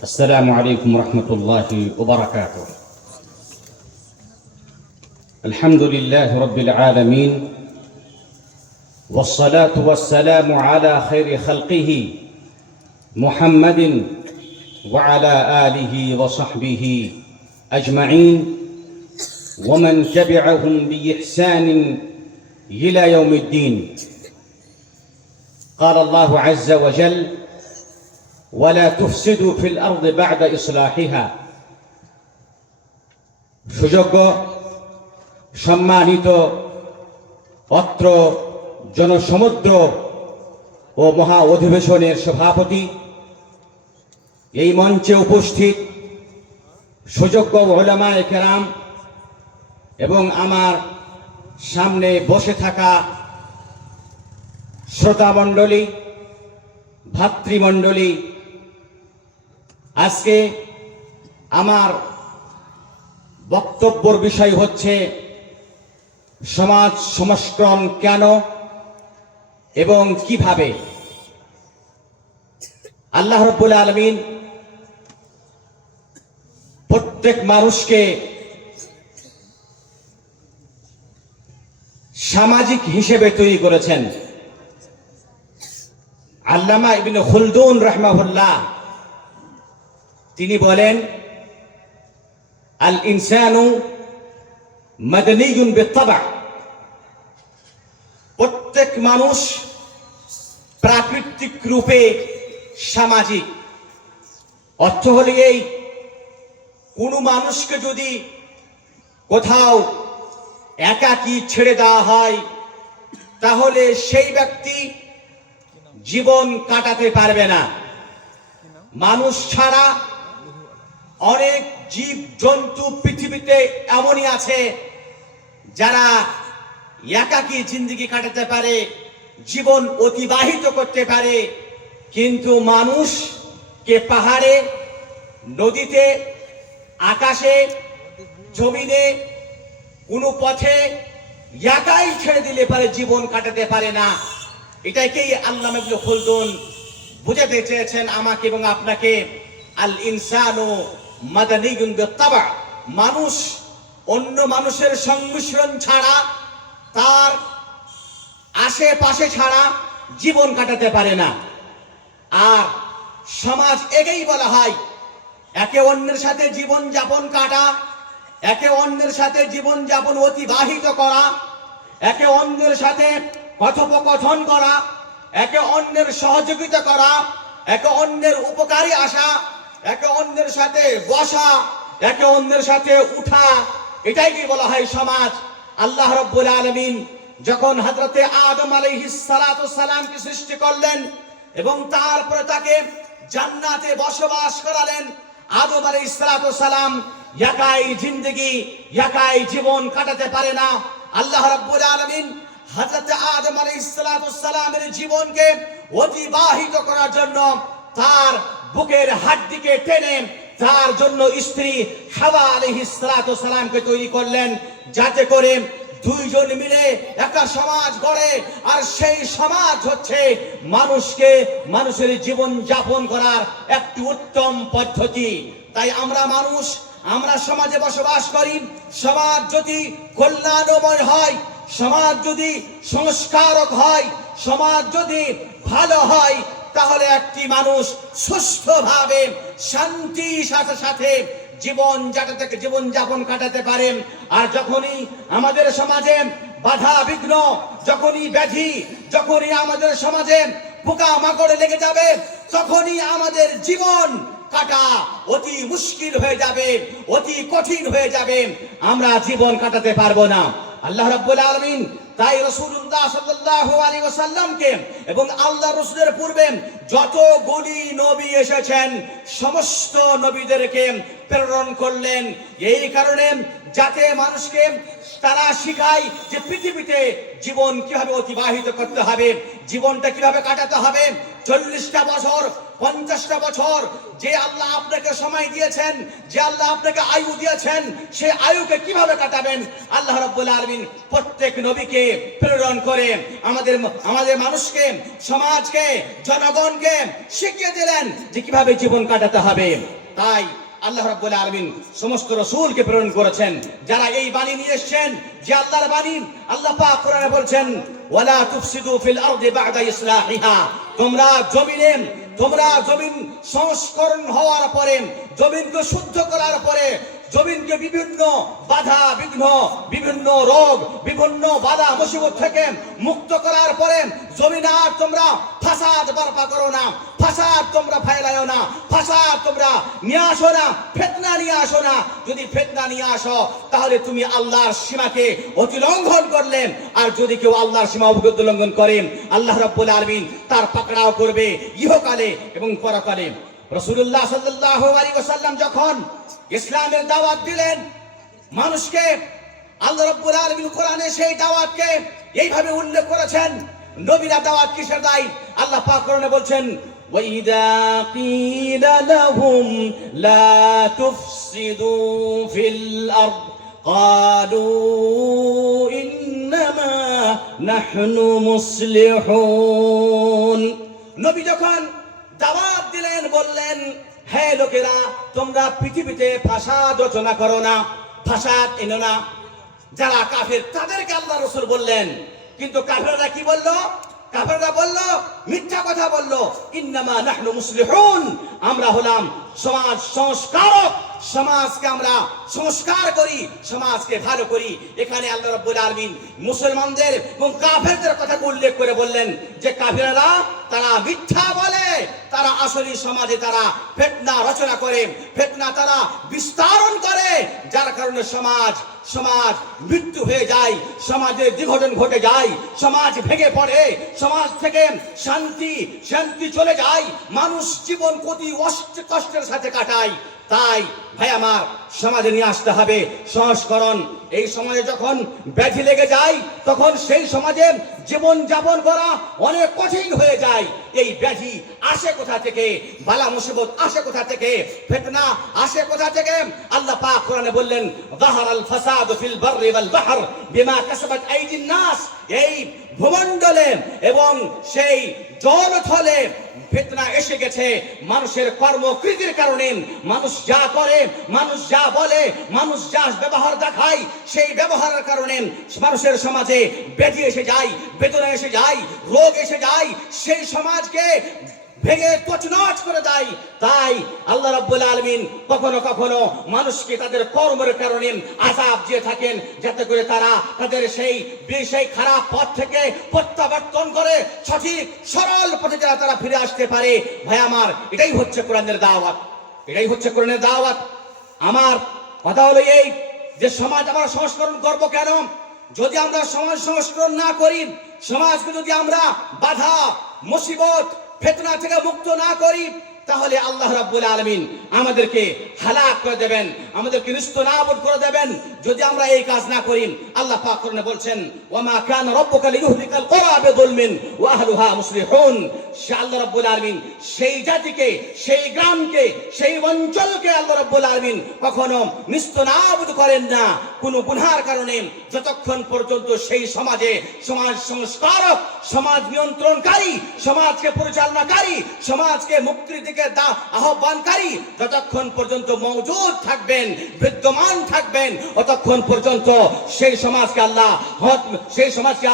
السلام عليكم ورحمة الله وبركاته. الحمد لله رب العالمين، والصلاة والسلام على خير خلقه محمد وعلى آله وصحبه أجمعين ومن تبعهم بإحسان إلى يوم الدين. قال الله عز وجل: ولا تفسدوا في الأرض بعد إصلاحها। সুযোগ্য সম্মানিত অত্র জনসমুদ্র ও মহা অধিবেশনের সভাপতি, এই মঞ্চে উপস্থিত সুযোগ্য উলামায়ে কেরাম এবং আমার সামনে বসে থাকা শ্রোতামণ্ডলী, ভাতৃমণ্ডলী, আজকে আমার বক্তব্যের বিষয় হচ্ছে সমাজ সংস্করণ কেন এবং কিভাবে। আল্লাহ রাব্বুল আলামিন প্রত্যেক মানুষকে সামাজিক হিসেবে তৈরি করেছেন। আল্লামা ইবনে খুলদুন রাহমাহুল্লাহ তিনি বলেন, আল ইনসানু মাদনিয়ুন বিত্তাবা। প্রত্যেক মানুষ প্রাকৃতিক রূপে সামাজিক। অর্থ হলো এই, কোনো মানুষকে যদি কোথাও একাকী ছেড়ে দেওয়া হয় তাহলে সেই ব্যক্তি জীবন কাটাতে পারবে না। মানুষ ছাড়া অনেক জীব জন্তু পৃথিবীতে এমনই আছে যারা একাকী জিন্দেগি কাটাতে পারে, জীবন অতিবাহিত করতে পারে। কিন্তু মানুষকে পাহাড়ে, নদীতে, আকাশে, জমিনে, কোনো পথে একাই ছেড়ে দিলে পারে জীবন কাটাতে পারে না। এটাকেই আল্লামা ইবনে খুলদুন বুঝাতে চেয়েছেন আমাকে এবং আপনাকে। আল ইনসানু মাদানিয়ুন বিত্তাবা। মানুষ অন্য মানুষের সংমিশ্রণ ছাড়া, তার আশেপাশে ছাড়া জীবন কাটাতে পারে না। আর সমাজ একেই বলা হয় একে অন্যের সাথে জীবন যাপন কাটা, একে অন্যের সাথে জীবন যাপন অতিবাহিত করা, একে অন্যের সাথে কথোপকথন করা, একে অন্যের সহযোগিতা করা, একে অন্যের উপকারী আসা, একে অন্যের সাথে বসা, একে অন্যের সাথে উঠা, এটাই কি বলা হয় সমাজ। আল্লাহ রাব্বুল আলামিন যখন হযরতে আদম আলাইহিস সালাতু সালামকে সৃষ্টি করলেন এবং তারপরে তাকে জান্নাতে বসবাস করালেন, আদম আলাইহিস সালাতু সালাম একাই জিন্দেগি, একাই জীবন কাটাতে পারে না। আল্লাহ রাব্বুল আলামিন হযরত আদম আলাইহিস সালাতু সালামের জীবনকে অতিবাহিত করার জন্য তার বুকের হাড়টিকে টেনে তার জন্য স্ত্রী হাওয়া আলাইহিস সালাতু সালামকে তৈরি করলেন, যাতে করে দুইজন মিলে একটা সমাজ গড়ে। আর সেই সমাজ হচ্ছে মানুষের জীবন যাপন করার একটি উত্তম পদ্ধতি। তাই আমরা সমাজে বসবাস করি। সমাজ যদি কল্যাণময় হয়, সমাজ যদি সংস্কারক হয়, সমাজ যদি ভালো হয়, তাহলে একটি মানুষ সুস্থভাবে শান্তির সাথে সাথে জীবন যাপন কাটাতে পারেন। আর যখনই আমাদের সমাজে বাধা বিঘ্ন, যখনই ব্যাধি, যখনই আমাদের সমাজে পোকামাকড় লেগে যাবে, তখনই আমাদের জীবন কাটা অতি মুশকিল হয়ে যাবে, অতি কঠিন হয়ে যাবে। আমরা জীবন কাটাতে পারবো না। আল্লাহ রাব্বুল আলামিন তাই রাসূলুল্লাহ সাল্লাল্লাহু আলাইহি ওয়াসাল্লামকে এবং আল্লাহ রাসূলের পূর্বে যতগুলি নবী এসেছেন সমস্ত নবীদেরকে প্রেরণ করলেন এই কারণে, যাতে মানুষকে তারা শিখায় যে পৃথিবীতে জীবন কিভাবে অতিবাহিত করতে হবে, জীবনটা কিভাবে কাটাতে হবে। 40টা বছর 50টা বছর যে আল্লাহ আপনাকে সময় দিয়েছেন, যে আল্লাহ আপনাকে আয়ু দিয়েছেন, সেই আয়ুকে কিভাবে কাটাবেন আল্লাহ রাব্বুল আলামিন প্রত্যেক নবীকে প্রেরণ করে আমাদের মানুষকে, সমাজকে, জনগণকে শিখিয়ে দিলেন যে কিভাবে জীবন কাটাতে হবে। তাই আল্লাহ রাব্বুল আলামিন সমস্ত রাসূলকে প্রেরণ করেছেন যারা এই বাণী নিয়ে এসেছেন, যে আল্লাহর বাণী। আল্লাহ পাক কোরআনে বলছেন, ওয়ালা তুফসিদু ফিল আরদি বা'দা ইসলাহিহা, তোমরা জমিন সংস্করণ হওয়ার পরে, জমিনকে শুদ্ধ করার পরে, জমিনকে বিভিন্ন বাধা বিঘ্ন, বিভিন্ন রোগ, বিভিন্ন বাধা মুসিবত থেকে মুক্ত করার পরে জমিন আর তোমরা ফাসাদ বরপা করো না, ফাসাদ তোমরা ফেলায়ো না, ফাসাদ তোমরা নিয়ে আসো না, ফিতনা নিয়ে আসো না। যদি ফিতনা নিয়ে আসো তাহলে তুমি আল্লাহর সীমাকে অতিলঙ্ঘন করলেন, আর যদি কেউ আল্লাহর সীমা অতিলঙ্ঘন করে আল্লাহ রাব্বুল আলামিন তার পাকড়াও করবে ইহকালে এবং পরকালে। রাসূলুল্লাহ সাল্লাল্লাহু আলাইহি ওয়াসাল্লাম যখন ইসলামের দাওয়াত দিলেন মানুষকে, আল্লাহ রাব্বুল আলামিন কোরআনে সেই দাওয়াতকে এইভাবে উল্লেখ করেছেন। নবীরা দাওয়াত কিসের দেয়? আল্লাহ পাক কোরআনে বলছেন, ওয়াইদা কিলা লাহুম লা তুফসিদু ফিল আরদ ক্বালু ইন্নামা নাহনু মুসলিহুন। নবী যখন দাওয়াত দিলেন বললেন, হে লোকেরা, তোমরা পৃথিবীতে ফাসাদ রচনা করো না, ফাসাদ এনো না। যারা কাফের তাদেরকে আল্লাহ রাসূল বললেন, কিন্তু কাফেররা কি বলল? কাফেররা বলল, মিথ্যা কথা বলল, ইন্নামা নাহনু মুসলিহুন, আমরা হলাম সমাজ সংস্কারক, সমাজকে আমরা সংস্কার করি, সমাজকে ভালো করি। এখানে আল্লাহ রাব্বুল আলামিন মুসলমানদের এবং কাফেরদের কথা উল্লেখ করে বললেন যে কাফেররা তারা মিথ্যা বলে, তারা আসলে সমাজে তারা ফিতনা রচনা করে, ফিতনা তারা বিস্তারণ করে, যার কারণে সমাজ মৃত্যু হয়ে যায়, সমাজের বিঘটন ঘটে যায়, সমাজ ভেঙে পড়ে, সমাজ থেকে শান্তি চলে যায়, মানুষ জীবন কত কষ্টের সাথে কাটায়। তাই ভাই আমার, সমাজে নিয়ে আসতে হবে সংস্করণ। এই সমাজে যখন ব্যাধি লেগে যায় তখন সেই সমাজে জীবন যাপন করা অনেক কঠিন হয়ে যায়। এই ব্যাধি আসে কোথা থেকে? বালা মুসিবত আসে কোথা থেকে? ফিতনা আসে কোথা থেকে? আল্লাহ পাক কোরআনে বললেন, যাহারাল ফাসাদু ফিল বাররি ওয়াল বাহর বিমা কাসাবাত আইদিন নাস। এই ভূমণ্ডলে এবং সেই জলথলে ফিতনা এসে গেছে মানুষের কর্মকৃতির কারণে। মানুষ যা করে, মানুষ যা বলে, মানুষ যা ব্যবহার দেখায়, সেই ব্যবহারের কারণে মানুষের সমাজে ব্যাধি এসে যায়, বেদনা এসে যায়, রোগ এসে যায়, সেই সমাজকে ভেঙে তছনছ করে দেয়। তাই আল্লাহ রাব্বুল আলামিন কখনো কখনো মানুষকে তাদের কর্মের কারণে আযাব দিয়ে থাকেন, যাতে করে তারা তাদের সেই খারাপ পথ থেকে প্রত্যাবর্তন করে সঠিক সরল পথে তারা ফিরে আসতে পারে। ভাই আমার, এটাই হচ্ছে কোরআনের দাওয়াত, এটাই হচ্ছে কোরআনের দাওয়াত। আমার কথা হলো এই যে সমাজ আমরা সংস্করণ করব কেন? যদি আমরা সমাজ সংস্করণ না করি, সমাজকে যদি আমরা বাধা মুসিবত ফিতনা থেকে মুক্ত না করি, তাহলে আল্লাহ রাব্বুল আলামিন আমাদেরকে হালাক করে দেবেন, আমাদেরকে নিস্তেনাবুদ করে দেবেন যদি আমরা এই কাজ না করি। আল্লাহ পাক কোরআনে বলছেন, ওয়ামা কানা রাব্বুকা লিয়ুহলিকাল কুরা বিযুলমিন ওয়া আহলুহা মুসলিহুন। সে আল্লাহ রাব্বুল আলামিন সেই জাতিকে, সেই গ্রামকে, সেই অঞ্চলকে আল্লাহ রাব্বুল আলামিন কখনো নিস্তেনাবুদ করেন না কোনো গুনাহের কারণে, যতক্ষণ পর্যন্ত সেই সমাজে সমাজ সংস্কারক, সমাজ নিয়ন্ত্রণকারী, সমাজকে পরিচালনাকারী, সমাজকে মুক্তির দিকে আহ্বানকারী যতক্ষণ পর্যন্ত মওজুদ থাকবেন, বিদ্যমান থাকবেন, ততক্ষণ পর্যন্ত সেই সমাজকে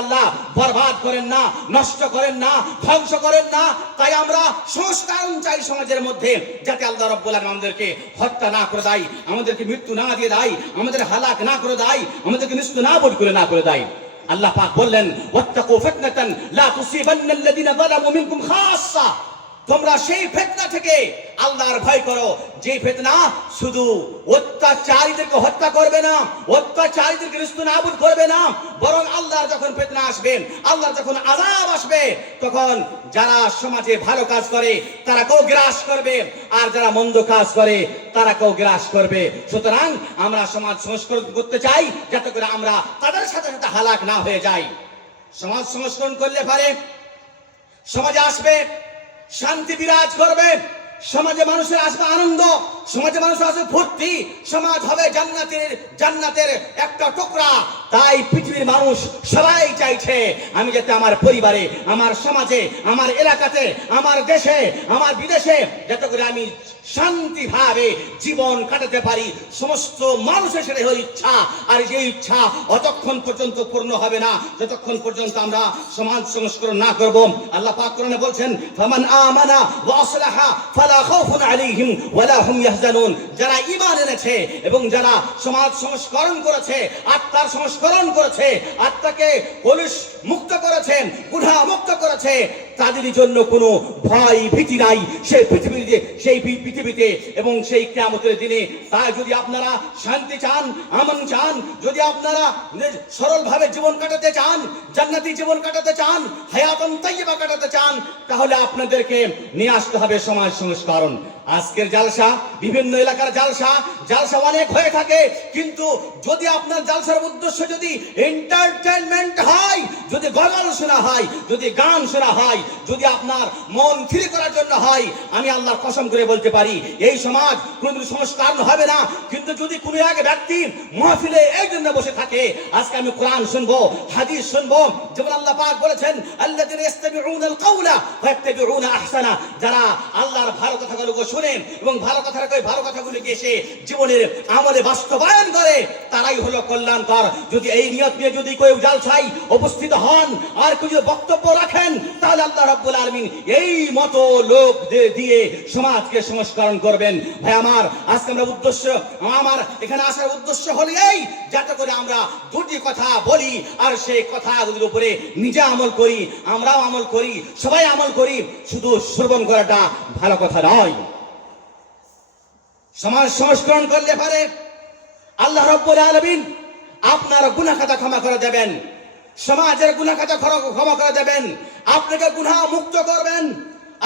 আল্লাহ বরবাদ করেন না, নষ্ট করেন না, ধ্বংস করেন না। তাই আমরা সংস্কার চাই সমাজের মধ্যে, যাতে আল্লাহ রাব্বুল আলামিন আমাদেরকে হত্যা না করে দেয়, আমাদেরকে মৃত্যু না দিয়ে দেয়, আমাদের হালাক না করে দেয়, আমাদেরকে নিস্তেনাবুদ করে না করে দেয়। আল্লাহ পাক বললেন, ওয়াত্তাকু ফিতনাতান লা তুসিবান্নাল্লাযিনা যালামু মিনকুম খাসসা। তোমরা সেই ফিতনা থেকে আল্লাহর ভয় করো, যে ফিতনা শুধু অত্যাচারীদেরকে হত্যা করবে না, অত্যাচারীদেরকে নিস্তেনাবুদ করবে না, বরং আল্লাহর যখন ফিতনা আসবে, আল্লাহর যখন আযাব আসবে, তখন যারা সমাজে ভালো কাজ করে তারাকেও গ্রাস করবে, আর যারা মন্দ কাজ করে তারাকেও গ্রাস করবে। সুতরাং আমরা সমাজ সংস্করণ করতে চাই, যাতে করে আমরা তাদের সাথে সাথে হালাক না হয়ে যাই। সমাজ সংস্করণ করলে পারে সমাজে আসবে শান্তি বিরাজ করবে, সমাজে মানুষের আসবে আনন্দ, সমাজে মানুষের আসবে ভর্তি, সমাজ হবে জান্নাতের একটা টুকরা। তাই পৃথিবীর মানুষ সবাই চাইছে আমি যাতে আমার পরিবারে, আমার সমাজে, আমার এলাকাতে, আমার দেশে, আমার বিদেশে যাতে করে আমি শান্তিভাবে জীবন কাটাতে পারি। সমস্ত মানুষের সেটাই হল ইচ্ছা। আর যে ইচ্ছা অতক্ষণ পর্যন্ত পূর্ণ হবে না যতক্ষণ পর্যন্ত আমরা সমাজ সংস্করণ না করব। আল্লাহ পাক কোরআনে বলছেন, ফামান আমানা ওয়া আসলাহা ফালা খাউফুন আলাইহিম ওয়ালা হুম ইয়াহজানুন। যারা ঈমান এনেছে এবং যারা সমাজ সংস্করণ করেছে, আত্মার সংস্করণ করেছে, আত্মাকে কলুষ মুক্ত করেছে, গুনাহ মুক্ত করেছে, তাদের জন্য কোনো ভয় ভীতি নাই সেই পৃথিবীতে এবং সেই কিয়ামতের দিনে। তাই যদি আপনারা শান্তি চান, আমন চান, যদি আপনারা সরলভাবে জীবন কাটাতে চান, জান্নাতি জীবন কাটাতে চান, হায়াতুন তাইয়্যিবা কাটাতে চান, তাহলে আপনাদেরকে নিয়ে আসতে হবে সমাজ সংস্করণ। আজকের জালসা, বিভিন্ন এলাকার জালসা অনেক হয়ে থাকে, কিন্তু যদি আপনার জালসার উদ্দেশ্য যদি এন্টারটেইনমেন্ট হয়, যদি গজল শোনা হয়, যদি গান শোনা হয়, যদি আপনার মন ফ্রি করার জন্য হয়, আমি আল্লাহর কসম করে বলতে পারি এই সমাজ কোনদিন সংস্কার হবে না। কিন্তু যদি কোনো এক ব্যক্তি মাহফিলে এই জন্য বসে থাকে, আজকে আমি কোরআন শুনবো, হাদিস শুনবো, যেমন আল্লাহ পাক বলেছেন, আল্লাযীনা ইস্তামিউনাল কাওলা ফায়াত্তাবিউনা আহসানা। যারা আল্লাহর ভালো কথাগুলো শুনেন এবং ভালো কথাগুলোকে এসে জীবনের আমলে বাস্তবায়ন করে, তারাই হলো কল্যাণকর। যদি এই নিয়ত নিয়ে যদি কেউ জালসায় উপস্থিত হন আর কেউ বক্তব্য রাখেন, তাহলে আল্লাহ রাব্বুল আলামিন এই মতো লোক দিয়ে সমাজকে সংস্করণ করবেন। ভাই আমার, আজকে আমার এখানে আসার উদ্দেশ্য হলো এই, যাতে করে আমরা দুটি কথা বলি আর সেই কথাগুলোর উপরে নিজে আমল করি, আমরাও আমল করি, সবাই আমল করি। শুধু শ্রবণ করাটা ভালো কথা নয়। সমাজ সংস্করণ করলে পারে আল্লাহ রাব্বুল আলামিন আপনার গুনাহ খাতা ক্ষমা করে দেবেন, সমাজের গুনাহ খাতা ক্ষমা করে দেবেন, আপনাকে গুনাহ মুক্ত করবেন।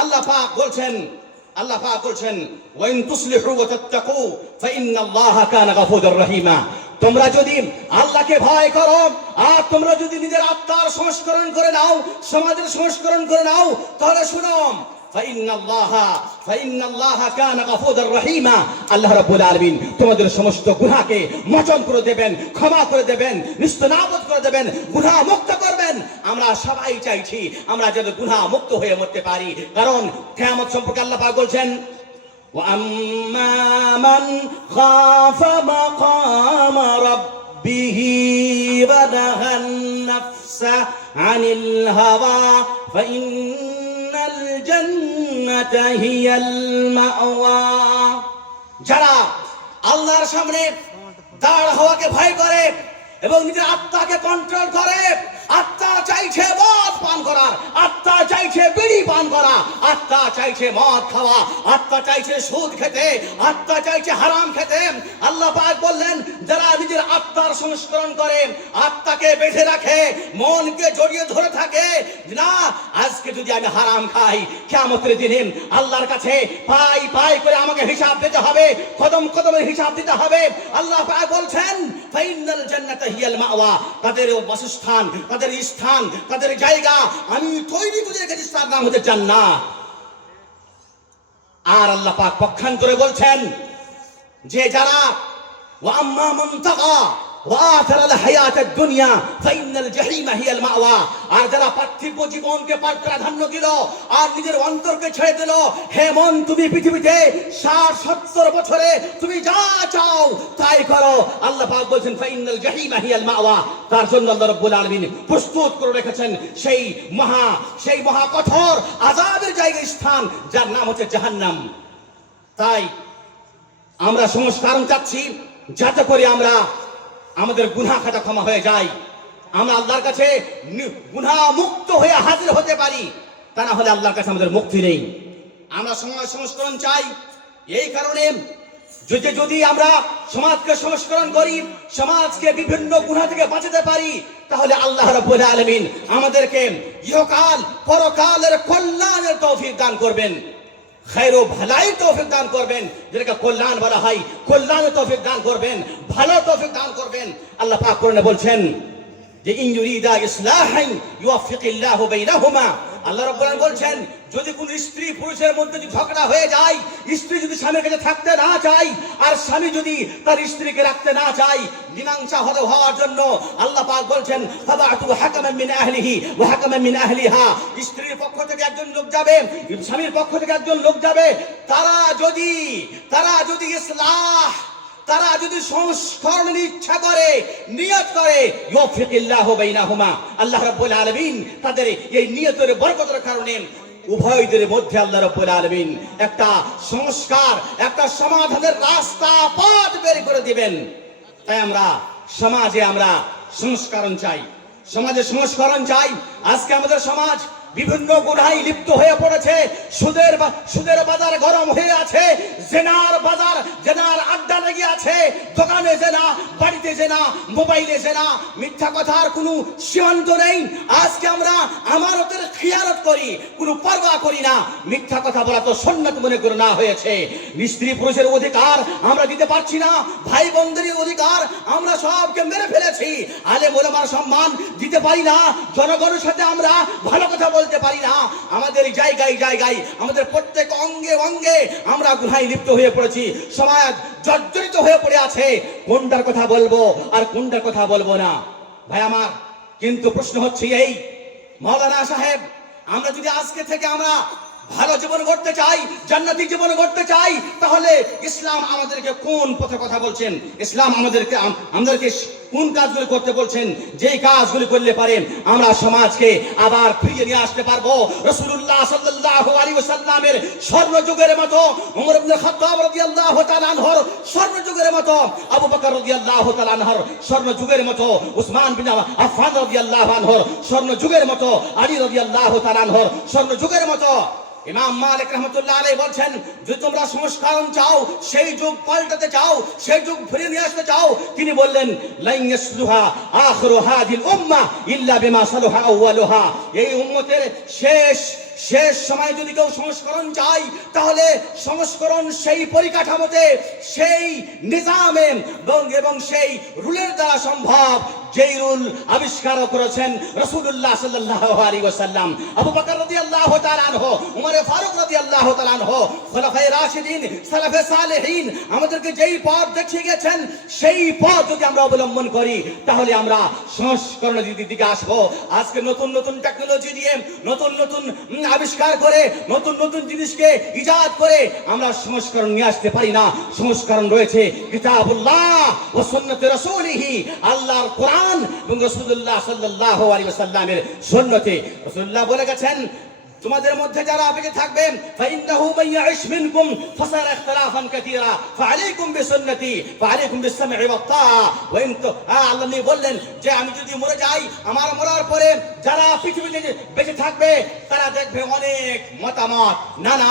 আল্লাহ পাক বলছেন ওয়া ইন তুসলিহু ওয়া তাত্তাকু ফাইন্নাল্লাহা কানা গফুরুর রহিমা। তোমরা যদি আল্লাহকে ভয় করো আর তোমরা যদি নিজের আত্মার সংস্করণ করে নাও, সমাজের সংস্করণ করে নাও, তাহলে শুনো, ফাইন্নাল্লাহা কানা গফুরুর রহিমা। আল্লাহ রাব্বুল আলামিন তোমাদের সমস্ত গুনাহকে মোচন করে দেবেন, ক্ষমা করে দেবেন, নিস্তেনাবুদ করে দেবেন, গুনাহ মুক্ত করবেন। আমরা সবাই চাইছি আমরা যেন গুনাহ মুক্ত হয়ে মরতে পারি, কারণ কিয়ামত সম্পর্কে আল্লাহ পাক বলছেন, وَأَمَّا مَنْ خَافَ مَقَامَ رَبِّهِ وَنَهَى النَّفْسَ عَنِ الْهَوَى فَإِنَّ الْجَنَّةَ هِيَ الْمَأْوَى। যারা আল্লাহর সামনে দাঁড় হওয়াকে ভয় করে এবং নিজের আত্মাকে কন্ট্রোল করে, আত্মা চাইছে মদ পান করার, আত্মা চাইছে বিড়ি পান করা, আত্মা চাইছে মদ খাওয়া, আত্মা চাইছে সুদ খেতে, আত্মা চাইছে হারাম খেতে। আল্লাহ পাক বললেন, যারা নিজের আত্মার সংস্করণ করে, আত্মাকে বেঁধে রাখে, মনকে জড়িয়ে ধরে থাকে, না আজকে যদি আমি হারাম খাই, কিয়ামতের দিনে আল্লাহর কাছে পাই করে আমাকে হিসাব দিতে হবে, কদমের হিসাব দিতে হবে। আল্লাহ পাক বলছেন, ফাইনাল জান্নাতা হিয়াল মাওয়া। তাদের বাসস্থান, তাদের স্থান, তাদের জায়গা আমি তৈরি করে রেখেছি, তার নাম হচ্ছে জান্নাত। আর আল্লাহ পাক পক্ষান্তরে বলছেন যে যারা ওয়া আম্মা মান তাগা ওয়া আথারাল হায়াতাদ দুনিয়া ফাইনাল জাহিমা হিয়াল মাওয়া। আর যারা পার্থিব জীবনকে প্রাধান্য দিল আর নিজের অন্তরকে ছেড়ে দিল, হে মন, তুমি পৃথিবীতে 60-70 বছরে তুমি যা চাও তাই করো। আল্লাহ পাক বলছেন ফাইনাল জাহিমা হিয়াল মাওয়া। তার জন্য আল্লাহ রাব্বুল আলামিন প্রস্তুত করে রেখেছেন সেই মহা কঠোর আযাবের জায়গা, স্থান, যার নাম হচ্ছে জাহান্নাম। তাই আমরা সংস্করণ চাচ্ছি, যাতে করে আমরা আমাদের গুনাহ খাতা ক্ষমা হয়ে যায়, আমরা আল্লাহর কাছে গুনাহ মুক্ত হয়ে হাজির হতে পারি। তা না হলে আল্লাহর কাছে আমাদের মুক্তি নেই। আমরা সমাজ সংস্করণ চাই, এই কারণে যদি আমরা সমাজকে সংস্করণ করি, সমাজকে বিভিন্ন গুনাহ থেকে বাঁচাতে পারি, তাহলে আল্লাহ রাব্বুল আলামিন আমাদেরকে ইহকাল পরকালের কল্যাণের তৌফিক দান করবেন, খায়র ও ভালাই তৌফিক দান করবেন। যেটাকে কল্যাণ বলা হয়, কল্যাণের তৌফিক দান করবেন, ভালো তৌফিক দান করবেন। আল্লাহ পাক কোরআনে বলছেন যে ইন ইউরিদা ইসলাহান ইউওয়াফিকিল্লাহু বাইনাহুমা আল্লাহ রাব্বুল আলামিন বলছেন, যদি কোন স্ত্রী পুরুষের মধ্যে যদি ঝগড়া হয়ে যায়, স্ত্রী যদি স্বামীর কাছে থাকতে না চায়, আর স্বামী যদি তার স্ত্রীকে রাখতে না চায়, মীমাংসা হওয়ার জন্য আল্লাহ পাক বলছেন, ফাবাতু হাকামান মিন আহলিহি ওয়া হাকামান মিন আহলিহা, স্ত্রীর পক্ষ থেকে একজন লোক যাবে, স্বামীর পক্ষ থেকে একজন লোক যাবে, তারা যদি ইসলাহ, তারা যদি সংস্করণের ইচ্ছা করে, নিয়ত করে, ইউফিকিল্লাহু বাইনাহুমা, আল্লাহ রাব্বুল আলামিন তাদের এই নিয়তের বরকতের কারণে উভয়দের মধ্যে আল্লাহ রাব্বুল আলামিন একটা সংস্কার, একটা সমাধানের রাস্তা পথ বের করে দিবেন। তাই আমরা সমাজে সংস্করণ চাই, সমাজে সংস্করণ চাই। আজকে আমাদের সমাজ বিভিন্ন গুনাহে লিপ্ত হয়ে পড়েছে। সুদের বাজার গরম হয়ে আছে, জেনার আড্ডা লেগে আছে, দোকানে জেনা, বাড়িতে জেনা, মোবাইলে জেনা, মিথ্যা কথার কোনো সীমান্ত নেই। আজকে আমরা আমানতের খিয়ানত করি, কোনো পরোয়া করি না। মিথ্যা কথা বলা তো সুন্নাত মনে করে না হয়েছে। স্ত্রী পুরুষের অধিকার আমরা দিতে পারছি না, ভাই বোনদের অধিকার আমরা সবকে মেরে ফেলেছি। আলেম ওলামার সম্মান দিতে পারি না, জনগণের সাথে আমরা ভালো কথা বলতে পারি না। আমাদের জায়গায় আমাদের প্রত্যেক অঙ্গে অঙ্গে আমরা গুনাহে লিপ্ত হয়ে পড়েছি। সমাজ জর্জরিত হয়ে পড়ে আছে। কোনটার কথা বলবো আর কোনটার কথা বলবো না, ভাই আমার। কিন্তু প্রশ্ন হচ্ছে এই, মাওলানা সাহেব, আমরা যদি আজকে থেকে আমরা ভালো জীবন গড়তে চাই, জান্নাতি জীবন গড়তে চাই, তাহলে ইসলাম আমাদেরকে কোন পথে কথা বলছেন, ইসলাম আমাদেরকে কোন কাজগুলি করতে বলছেন, যেই কাজগুলি করলে পারে আমরা সমাজকে আবার ফিরিয়ে নিয়ে আসতে পারবো রাসূলুল্লাহ সাল্লাল্লাহু আলাইহি ওয়াসাল্লামের স্বর্ণযুগের মতো, ওমর ইবনে খাত্তাব রাদিয়াল্লাহু তাআলা আনহুর স্বর্ণযুগের মতো, আবু বকর রাদিয়াল্লাহু তাআলা আনহুর স্বর্ণযুগের মতো, উসমান বিন আফফান রাদিয়াল্লাহু আনহুর স্বর্ণযুগের মতো, আলী রাদিয়াল্লাহু তাআলা আনহুর স্বর্ণযুগের মতো। ইমাম মালিক রাহমাতুল্লাহ আলাইহি বলছেন, যদি তোমরা সংস্করণ চাও, সেই যুগ পাল্টাতে চাও, সেই যুগ ফিরিয়ে নিয়ে আসতে চাও, তিনি বললেন, লান ইয়াসলুহা আখিরু হাদিল উম্মাহ ইল্লা বিমা সালাহা আউয়ালুহা। এই উম্মতের শেষ সময় যদি কেউ সংস্করণ চাই, তাহলে সংস্করণ সেই পরিকাঠামোতে, সেই নিজামে এবং সেই রুলের দ্বারা সম্ভব, যেই রুল আবিষ্কার করেছেন রাসূলুল্লাহ সাল্লাল্লাহু আলাইহি ওয়াসাল্লাম, আবু বকর রাদিয়াল্লাহু তাআলা আনহু, উমর ফারুক রাদিয়াল্লাহু তাআলা আনহু, খোলাফায়ে রাশিদিন, সালাফে সালেহিন আমাদেরকে যেই পথ দেখিয়ে গেছেন, সেই পথ যদি আমরা অবলম্বন করি, তাহলে আমরা সংস্করণের দিকে আসবো। আজকে নতুন টেকনোলজি দিয়ে, নতুন আবিষ্কার করে, নতুন জিনিসকে ইজাদ করে আমরা সংস্করণ নিয়ে আসতে পারি না। সংস্করণ রয়েছে কিতাবুল্লাহ ওয়া সুন্নতে রাসূলিহি, আল্লাহর কোরআন এবং রাসূলুল্লাহ সাল্লাল্লাহু আলাইহি ওয়াসাল্লামের সুন্নতে। রাসূলুল্লাহ বলে গেছেন, তোমাদের মধ্যে যারা বেঁচে থাকবেন, ফাইন্নাহু মাইয়াইশ মিনকুম ফাসারা ইখতিলাফান কাসীরা ফাআলাইকুম বিসুন্নতি ফাআলাইকুম বিসসামঈ ওয়াত তাআ। আল্লাহ নবী বললেন যে আমি যদি মরে যাই, আমার মরার পরে যারা পৃথিবীতে বেঁচে থাকবে, তারা দেখবে অনেক মতামত, নানা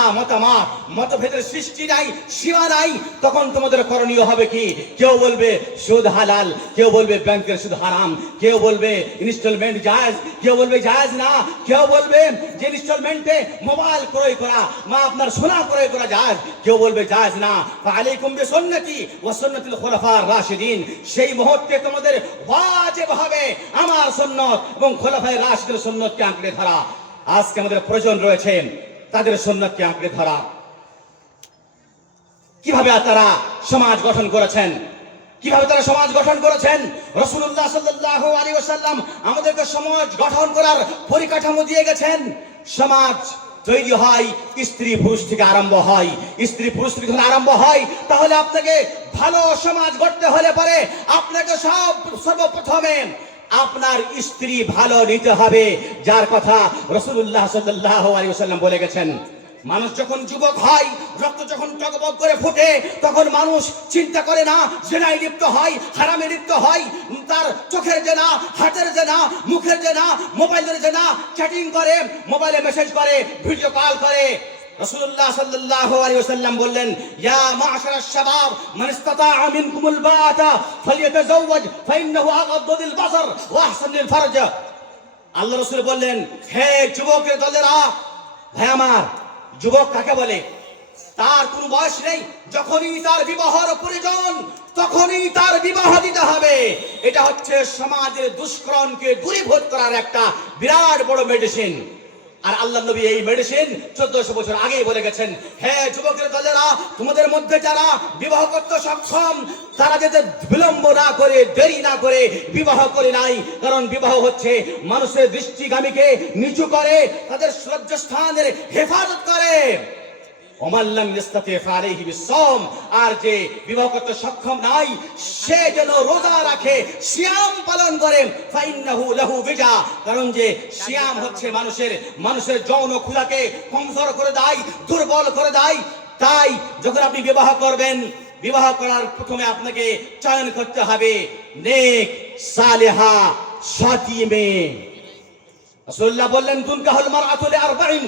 মতভেদের সৃষ্টি নাই, সীমা নাই। তখন তোমাদের করণীয় হবে কি? কেউ বলবে সুদ হালাল, কেউ বলবে ব্যাংকের সুদ হারাম, কেউ বলবে ইনস্টলমেন্ট জায়েজ, কেউ বলবে জায়েজ না, কেউ বলবে যে ইনস্টলমেন্টে মোবাইল ক্রয় করা বা আপনার সোনা ক্রয় করা জায়েজ, কেউ বলবে জায়েজ না। ফাআলাইকুম বিসুন্নতি ওয়া সুন্নাতিল খুলাফার রাশিদিন, সেই মুহূর্তে তোমাদের ওয়াজিব হবে আমার সুন্নাত এবং খুলাফায়ে রাশিদের সুন্নাতকে আঁকড়ে ধরা। আজকে আমাদের প্রয়োজন রয়েছে তাদের সুন্নাতকে আঁকড়ে ধরা। কিভাবে তারা সমাজ গঠন করেছেন, রাসূলুল্লাহ সাল্লাল্লাহু আলাইহি ওয়াসাল্লাম আমাদেরকে সমাজ গঠন করার পরিকাঠামো দিয়ে গেছেন। সমাজ তৈরি হয় স্ত্রী পুরুষ থেকে আরম্ভ হয়, তাহলে আপনাকে ভালো সমাজ গড়তে হলে পারে আপনাকে সর্বপ্রথমে আপনার স্ত্রী ভালো নিতে হবে, যার কথা রাসূলুল্লাহ সাল্লাল্লাহু আলাইহি ওয়াসাল্লাম বলে গেছেন। মানুষ যখন যুবক হয়, রক্ত যখন টগবগ করে ফুটে, তখন মানুষ চিন্তা করে না জিনায় লিপ্ত হয়, হারামে লিপ্ত হয়। তার চোখের জেনা, হাতের জেনা, মুখের জেনা, মোবাইলের জেনা, চ্যাটিং করে, মোবাইলে মেসেজ করে, ভিডিও কল করে। রাসূলুল্লাহ সাল্লাল্লাহু আলাইহি ওয়াসাল্লাম বললেন, ইয়া মা'শারাশ শাবাব মান ইসতাতা'a মিনকুমুল বাতা ফালইয়াতাযাওয়াজ ফাইন্নাহু আগাদ্দু লিল বাসার ওয়া আহসানু লিল ফারজ। আল্লাহ রাসূল বললেন, হে যুবকের দলেরা, ভাই আমার, যুবক কাকে বলে? তার কোনো বয়স নেই, যখনই তার বিবাহের প্রয়োজন তখনই তার বিবাহ দিতে হবে। এটা হচ্ছে সমাজের দুষ্কর্মকে দূরীভূত করার একটা বিরাট বড় মেডিসিন। আর আল্লাহ নবী এই মেডিসিন 1400 বছর আগেই বলে গেছেন। হ্যাঁ যুবকের দলেরা, তোমাদের মধ্যে যারা বিবাহ করতে সক্ষম তারা যাতে বিলম্ব না করে, দেরি না করে বিবাহ করে নাই। কারণ বিবাহ হচ্ছে মানুষের দৃষ্টিগামীকে নিচু করে, তাদের লজ্জাস্থানের হেফাজত করে। আর যে বিবাহ করতে সক্ষম নাই সে যেন রোজা রাখে, সিয়াম পালন করে। কারণ যে সিয়াম হচ্ছে মানুষের যৌন ক্ষুধাকে কমজোর করে দেয়, দুর্বল করে দেয়। তাই যখন আপনি বিবাহ করবেন, বিবাহ করার প্রথমে আপনাকে চয়ন করতে হবে নেক সালেহা সতী মেয়ে। রাসূলুল্লাহ বললেন তুনকাহুল মারআতু লিআরবাইন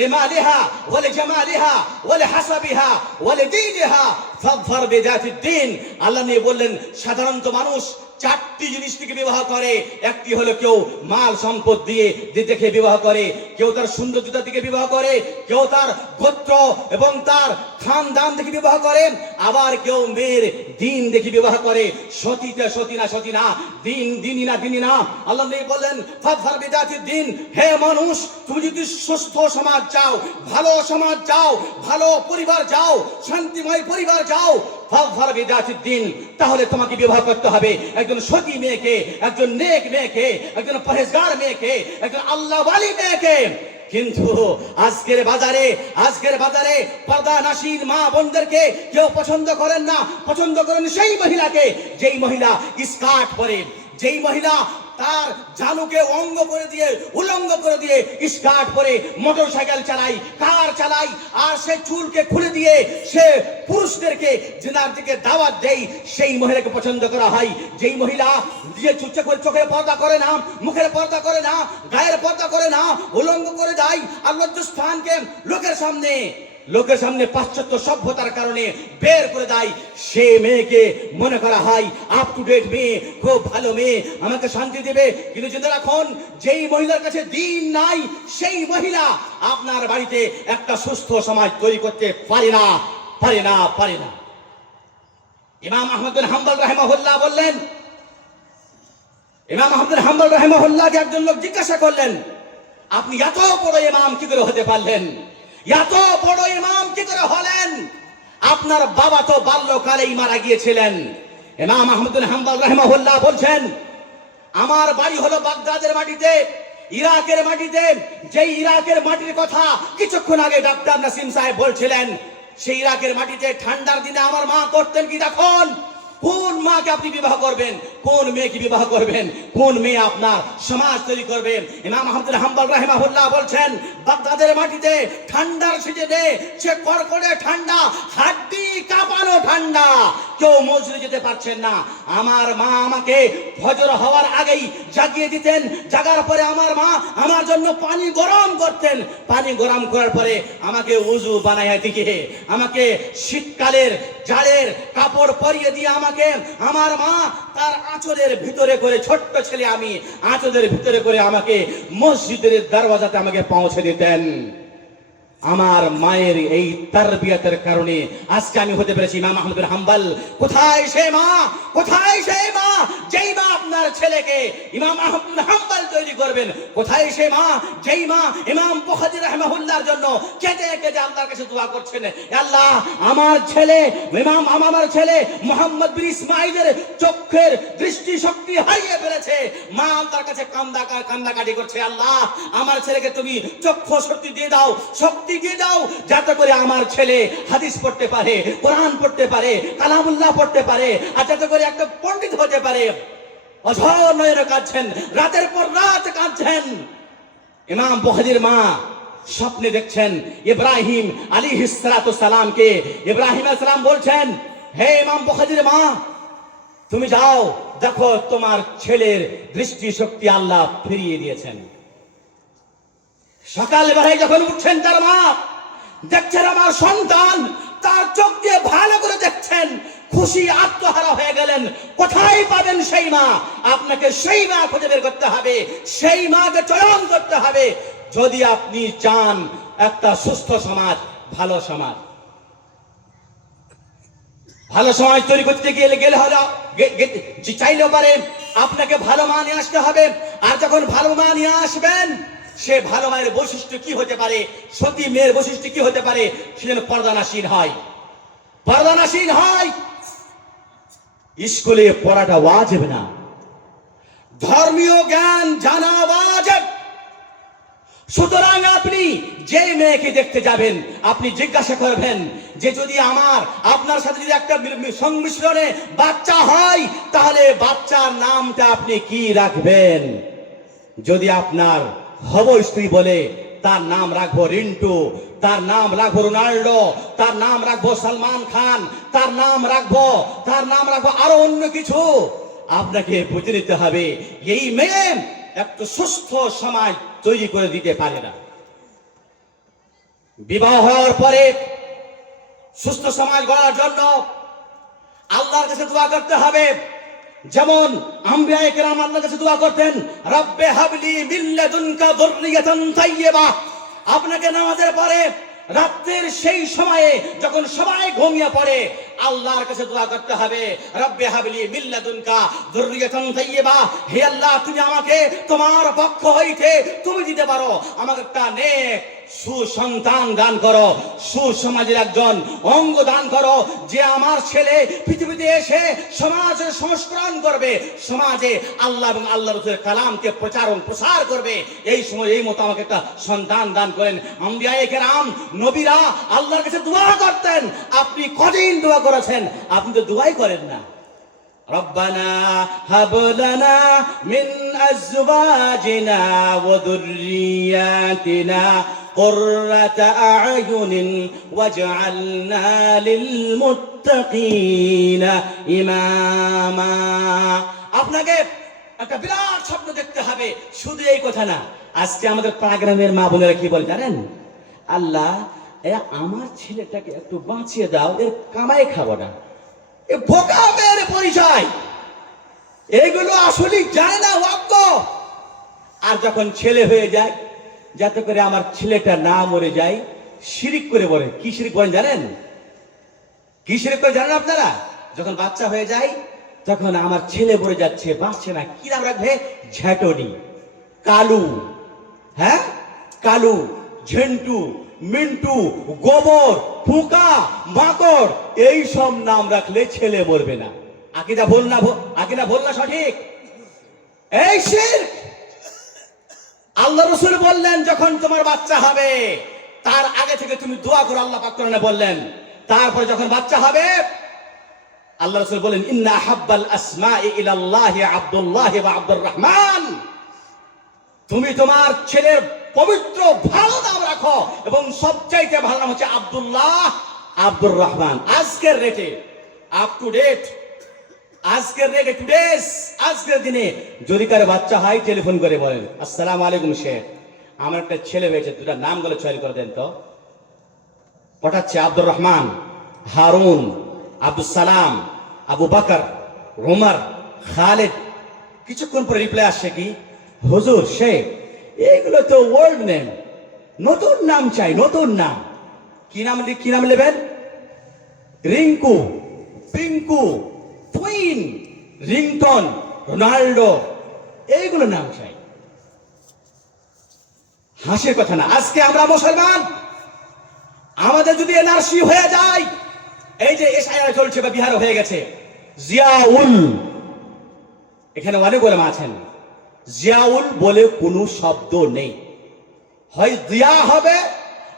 লিমালিহা ওয়া লিজামালিহা ওয়া লিহাসাবিহা ওয়া লিদীনিহা ফাযফার বিযাতিদ দ্বীন। আল্লাহ নবী বললেন সাধারণত মানুষ চারটি জিনিস থেকে বিবাহ করে। একটি হলো কেউ মাল সম্পদ দিয়ে দেখে বিবাহ করে, কেউ তার সৌন্দর্যতা থেকে বিবাহ করে, কেউ তার গোত্র এবং তার খানদান দেখে বিবাহ করে, আবার কেউ মেয়ের দিন দেখে বিবাহ করে। সতীতে সতী না, দিনী না। আল্লাহ নবী বললেন ফাযফার বিযাতিদ দ্বীন। হে মানুষ, তুমি যদি সুস্থ সমাজ চাও, ভালো সমাজ চাও, ভালো পরিবার চাও, শান্তিময় পরিবার চাও, ফাযফার বিযাতিদ দ্বীন, তাহলে তোমাকে বিবাহ করতে হবে একজন সতী মেয়েকে, একজন নেক মেয়েকে, একজন পরহেজগার মেয়েকে, একজন আল্লাহওয়ালি মেয়েকে। কিন্তু আজকের বাজারে পর্দানাসীন মা বোনদেরকে কেউ পছন্দ করেন না। পছন্দ করেন সেই মহিলাকে যেই মহিলা স্কার্ট পরে, যেই মহিলা তার জানুকে অঙ্গ করে দিয়ে, উলঙ্গ করে দিয়ে স্কার্ট পরে মোটরসাইকেল চালায়, কার চালায়, আর সে চুলকে খুলে দিয়ে সে পুরুষদেরকে জিনার দিকে দাওয়াত দেয়, সেই মহিলাকে পছন্দ করা হয়। যেই মহিলা দিয়ে চোখের পর্দা করে না, মুখের পর্দা করে না, গায়ের পর্দা করে না, উলঙ্গ করে দেয় আর লজ্জাস্থানকে লোকের সামনে পাশ্চাত্য সভ্যতার কারণে বের করে দেয়, সে মেয়েকে মনে করা হয় আপ টু ডেট মেয়ে, খুব ভালো মেয়ে, আমাকে শান্তি দেবে। কিন্তু জেনে রাখুন, যেই মহিলার কাছে দিন নাই সেই মহিলা আপনার বাড়িতে একটা সুস্থ সমাজ তৈরি করতে পারে না। ইমাম আহমদ বিন হাম্বল রাহিমাহুল্লাহ বললেন, ইমাম আহমদ বিন হাম্বল রাহিমাহুল্লাহকে একজন লোক জিজ্ঞাসা করলেন, আপনি এত বড় ইমাম কি করে হতে পারলেন? এত বড় ইমাম কি করে হলেন? আপনার বাবা তো বাল্যকালেই মারা গিয়েছিলেন। ইমাম আহমদ বিন হাম্বল রাহিমাহুল্লাহ বলছেন, আমার বাড়ি হলো বাগদাদের মাটিতে, ইরাকের মাটিতে। যেই ইরাকের মাটির কথা কিছুক্ষণ আগে ডাক্তার নাসিম সাহেব বলছিলেন, সেই ইরাকের মাটিতে ঠান্ডার দিনে আমার মা করতেন কি দেখুন। কোন মাকে আপনি বিবাহ করবেন, কোন মেয়েকে বিবাহ করবেন, কোন মেয়ে আপনার সমাজ তৈরি করবে? ইমাম আহমদ বিন হাম্বল রাহিমাহুল্লাহ বলছেন, বাগদাদের মাটিতে ঠান্ডার সিজনে সে কড়কড়ে ঠান্ডা, হাড্ডি কাঁপানো ঠান্ডা, কেউ মসজিদে যেতে পারছেন না। আমার মা আমাকে ফজর হওয়ার আগেই জাগিয়ে দিতেন, জাগার পরে আমার মা আমার জন্য পানি গরম করতেন, পানি গরম করার পরে আমাকে উযু বানাইয়া দিয়ে, আমাকে শীতকালের জাড়ের কাপড় পরিয়ে দিয়ে আমার মা তার আঁচলের ভিতরে করে, ছোট্ট ছেলে আমি, আঁচলের ভিতরে করে আমাকে মসজিদের দরওয়াজাতে আমাকে পৌঁছে দিতেন। আমার মায়ের এই তারবিয়াতের কারণে আজকে আমি হতে পেরেছি ইমাম আহমদ বিন হাম্বল। কোথায় সেই মা যেই মা আপনার ছেলেকে ইমাম আহমদ বিন হাম্বল তৈরি করবেন? কোথায় সেই মা যেই মা ইমাম বুখারী রাহিমাহুল্লাহর জন্য কেঁদে কেঁদে আল্লাহর কাছে দোয়া করছেন, আল্লাহ আমার ছেলে মুহাম্মদ বিন ইসমাঈলের চোখের দৃষ্টি শক্তি হারিয়ে ফেলেছে। মা আল্লাহর কাছে কান্নাকাটি করছে, আল্লাহ আমার ছেলেকে তুমি চক্ষু শক্তি দিয়ে দাও, যাতে করে আমার ছেলে হাদিস পড়তে পারে, কোরআন পড়তে পারে, কালামুল্লাহ পড়তে পারে, আর যাতে করে একটা পণ্ডিত হতে পারে। অঝর নয়নে কাঁদছেন, রাতের পর রাত কাঁদছেন। ইমাম বুখারীর মা স্বপ্নে দেখছেন ইব্রাহিম আলাইহিস সালাতু সালামকে। ইব্রাহিম আলাইহিস সালাম বলছেন, হে ইমাম বুখারীর মা, তুমি যাও, দেখো তোমার ছেলের দৃষ্টি শক্তি আল্লাহ ফিরিয়ে দিয়েছেন। সকালবেলায় যখন উঠছেন তার মা দেখছেন আমার সন্তান, তার চোখ দিয়ে ভালো করে দেখছেন, খুশি আত্মহারা হয়ে গেলেন। কোথায় পাবেন সেই মা? আপনাকে সেই মা খুঁজে বের করতে হবে, সেই মাকে চয়ন করতে হবে যদি আপনি চান একটা সুস্থ সমাজ, ভালো সমাজ তৈরি করতে গেলে হলো চাইলেও পারে আপনাকে ভালো মা নিয়ে আসতে হবে। আর যখন ভালো মা নিয়ে আসবেন সে ভালো মায়ের বৈশিষ্ট্য কি হতে পারে, সতী মেয়ের বৈশিষ্ট্য কি হতে পারে, সে যেন পর্দানাসীন হয়। পর্দানাসীন হয়। স্কুলে পড়াটা ওয়াজিব না, ধর্মীয় জ্ঞান জানা ওয়াজিব। সুতরাং আপনি যে মেয়েকে দেখতে যাবেন, আপনি জিজ্ঞাসা করবেন যে যদি আপনার সাথে যদি একটা সংমিশ্রণে বাচ্চা হয়, তাহলে বাচ্চার নামটা আপনি কি রাখবেন? যদি আপনার হব স্ত্রী বলে তার নাম রাখবো রিন্টু, তার নাম রাখবো রোনাল্ডো, তার নাম রাখবো সালমান খান, তার নাম রাখবো আরো অন্য কিছু, আপনাকে বুঝে নিতে হবে এই মেয়ে একটা সুস্থ সমাজ তৈরি করে দিতে পারে না। বিবাহ হওয়ার পরে সুস্থ সমাজ গড়ার জন্য আল্লাহর কাছে দোয়া করতে হবে। যেমন আম্বিয়ায়ে কেরাম আল্লাহর কাছে দোয়া করতেন, রব্বে হাবলি মিন লাদুনকা যুররিয়াতান তাইয়্যিবা। আপনাকে নামাজের পরে রাতের সেই সময়ে যখন সবাই ঘুমিয়ে পড়ে আল্লাহর কাছে দোয়া করতে হবে, রব্বে হাবলি মিন লাদুনকা যুররিয়াতান তাইয়্যিবা। হে আল্লাহ, তুমি আমাকে তোমার পক্ষ হইতে তুমি দিতে পারো, আমাকে একটা নেক সুসন্তান দান করো, সুসমাজের একজন অঙ্গ দান করো, যে আমার ছেলে পৃথিবীতে এসে সমাজের সংস্করণ করবে, সমাজে আল্লাহ এবং আল্লাহ রাসূলের কালামকে প্রসার করবে। এই সময় এই মতো আমাকে একটা সন্তান দান করেন। আম্বিয়ায়ে কেরাম নবীরা আল্লাহর কাছে দোয়া করতেন। আপনি কদিন দোয়া করেছেন? আপনি তো দোয়াই করেন না। রব্বানা হাব লানা মিন আজওয়াজিনা ওয়া যুররিয়াতিনা কুররাতা আ'য়ুনিন ওয়াজআলনা লিল মুত্তাকিনা ইমামা। আপনাকে একটা বিরাট স্বপ্ন দেখতে হবে। শুধু এই কথা না, আজকে আমাদের পাগ্রামের মা বোনেরা কি বলে জানেন? আল্লাহ, আমার ছেলেটাকে একটু বাঁচিয়ে দাও, এর কামাই খাবো না। বোকা মেয়ের পরিচয়, এইগুলো আসলে জানে না অজ্ঞ। আর যখন ছেলে হয়ে যায়, যাতে করে আমার ছেলেটা না মরে যায়, শিরিক করে বলে। কি শিরিক করেন জানেন? কি শিরিক করে জানেন আপনারা? যখন বাচ্চা হয়ে যায়, তখন আমার ছেলে মরে যাচ্ছে, বাঁচছে না, কি নাম রাখবে? ঝ্যাটনি, কালু, হ্যাঁ কালু, ঝেন্টু, মিন্টু, গোবর, পোকা, মাকড়, এই সব নাম রাখলে ছেলে মরবে না। আকিদা বল না সঠিক? এই শিরক। আল্লাহ রাসূল বললেন, যখন তোমার বাচ্চা হবে তার আগে থেকে তুমি দোয়া করো। আল্লাহ পাক কোরআনে বললেন। তারপরে যখন বাচ্চা হবে আল্লাহ রাসূল বলেন, ইন্না হাব্বাল আসমাই ইলাল্লাহি আব্দুল্লাহ ওয়া আব্দুর রহমান। তুমি তোমার ছেলের পবিত্র ভালো নাম রাখো, এবং সবচাইতে ভালো নাম হচ্ছে আব্দুল্লাহ, আব্দুর রহমান। আজকের রেটে আপ টু ডেট, আজকের দিনে যদি কারো বাচ্চা হয়, টেলিফোন করে বলেন, আসসালামু আলাইকুম শেখ, আমার একটা ছেলে হয়েছে, দুটা নামগুলো চয়ন করে দেন তো। পটাচ্ছে আব্দুর রহমান, হারুন, আব্দুল সালাম, আবু বকর, ওমর, খালেদ। কিছুক্ষণ পরে রিপ্লাই আসছে কি, হুজুর শেখ, এগুলো তো ওল্ড নেম, নতুন নাম চাই, নতুন নাম। কি নাম নেবেন? Rinku, Pinku, twin, ringtone, Ronaldo, এইগুলো নাম চাই। হাসির কথা না। আজকে আমরা মুসলমান, আমাদের যদি এনআরসি হয়ে যায়, এই যে এসআইআর চলছে বা বিহারে হয়ে গেছে, জিয়াউল, এখানে অনেক ওলামা আছেন, জিয়াউল বলে কোনো শব্দ নেই। হয় জিয়া হবে,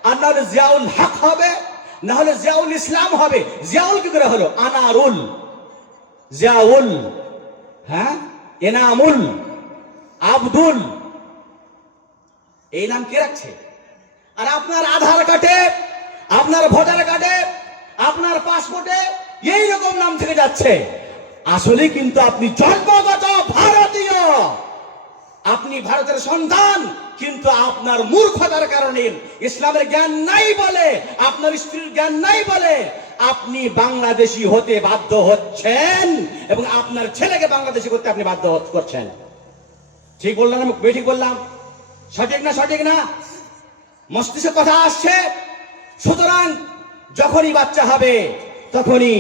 আর না হলে জিয়াউল হক হবে, না হলে জিয়াউল ইসলাম হবে। জিয়াউল কি করে হলো? আনারুল, জিয়াউল, হ্যাঁ, এনামুল, আব্দুল, এই নাম কে রাখছে? আর আপনার আধার কার্ডে, আপনার ভোটার কার্ডে, আপনার পাসপোর্টে এইরকম নাম থেকে যাচ্ছে। আসলে কিন্তু আপনি জন্মগত ভারতীয়, আপনি ভারতের সন্তান, কিন্তু আপনার মূর্খতার কারণে, ইসলামের জ্ঞান নাই বলে, আপনার স্ত্রীর জ্ঞান নাই বলে আপনি বাংলাদেশি হতে বাধ্য হচ্ছেন, এবং আপনার ছেলেকে বাংলাদেশি করতে আপনি বাধ্য করছেন। ঠিক বললাম না? বেঠিক বললাম? সঠিক না? সঠিক না? মস্তিষ্কে কথা আসছে। সুতরাং যখনই বাচ্চা হবে, তখনই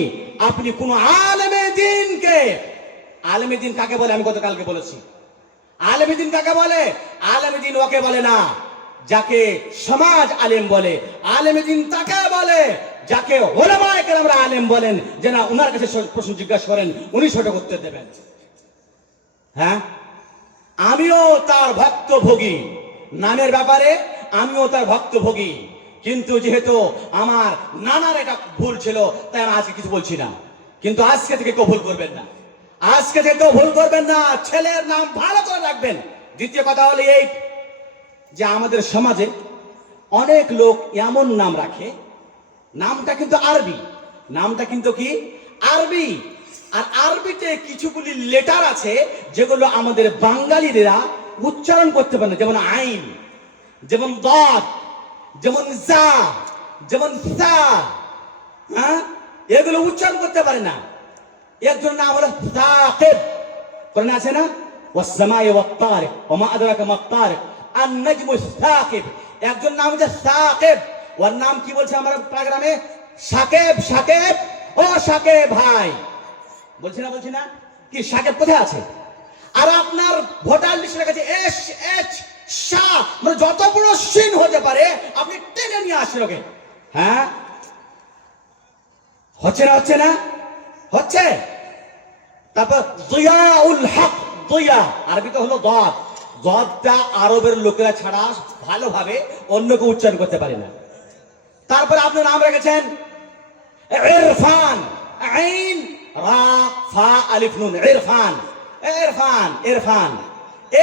আপনি কোন আলেমে দিনকে, আলেমে দিন কাকে বলে আমি গতকালকে বলেছি, আলেমুদ্দিন কাকে বলে? আলেমুদ্দিন ওকে বলে না যাকে সমাজ আলেম বলে। আলেমুদ্দিন তাকে বলে যাকে ওলামায়ে কেরামরা আলেম বলেন, যে না উনার কাছে প্রশ্ন জিজ্ঞাসা করেন, উনি সঠিক উত্তর দেবেন। হ্যাঁ, আমিও তার ভক্তভোগী, নামের ব্যাপারে আমিও তার ভক্তভোগী। কিন্তু যেহেতু আমার নানার এটা ভুল ছিল, তাই আমি আজকে কিছু বলছি না। কিন্তু আজকে থেকে কেউ ভুল করবেন না, আজকে থেকে কেউ ভুল করবেন না, ছেলের নাম ভালো করে রাখবেন। দ্বিতীয় কথা হলো এই যে আমাদের সমাজে অনেক লোক এমন নাম রাখে, নামটা কিন্তু আরবি, নামটা কিন্তু কি আরবি, আর আরবিতে কিছুগুলি লেটার আছে যেগুলো আমাদের বাঙালিরা উচ্চারণ করতে পারে না, যেমন আইন, যেমন দাদ, যেমন জা, যেমন সা। হ্যাঁ, এগুলো উচ্চারণ করতে পারে না। একজন নাম হলো সাকিব, কোরআনে আছে না, ওয়াস সামাই ওয়াত তারিক ওয়া মা আদরাকা মাত তারিক আন নাজমু সাকিব। একজন নাম হচ্ছে সাকিব, ওর নাম কি বলছে আমার প্রোগ্রামে? সাকিব, সাকিব, ও সাকিব ভাই, বলছি না কি? সাকিব কোথায় আছে? আর আপনার ভোটার লিস্টে লেখা আছে এস এইচ শাহ, মানে যত বড় সিন হতে পারে আপনি টেনে নিয়ে আসেন ওকে। হ্যাঁ, হচ্ছে না হচ্ছে। তারপর জিয়াউল হক, জিয়া আরবিতে হলো দাদ, দাদটা আরবের লোকেরা ছাড়া ভালোভাবে অন্য কেউ উচ্চারণ করতে পারে না। তারপরে আপনি নাম রেখেছেন ইরফান, আইন রা ফা আলিফ নুন, ইরফান, ইরফান, ইরফান,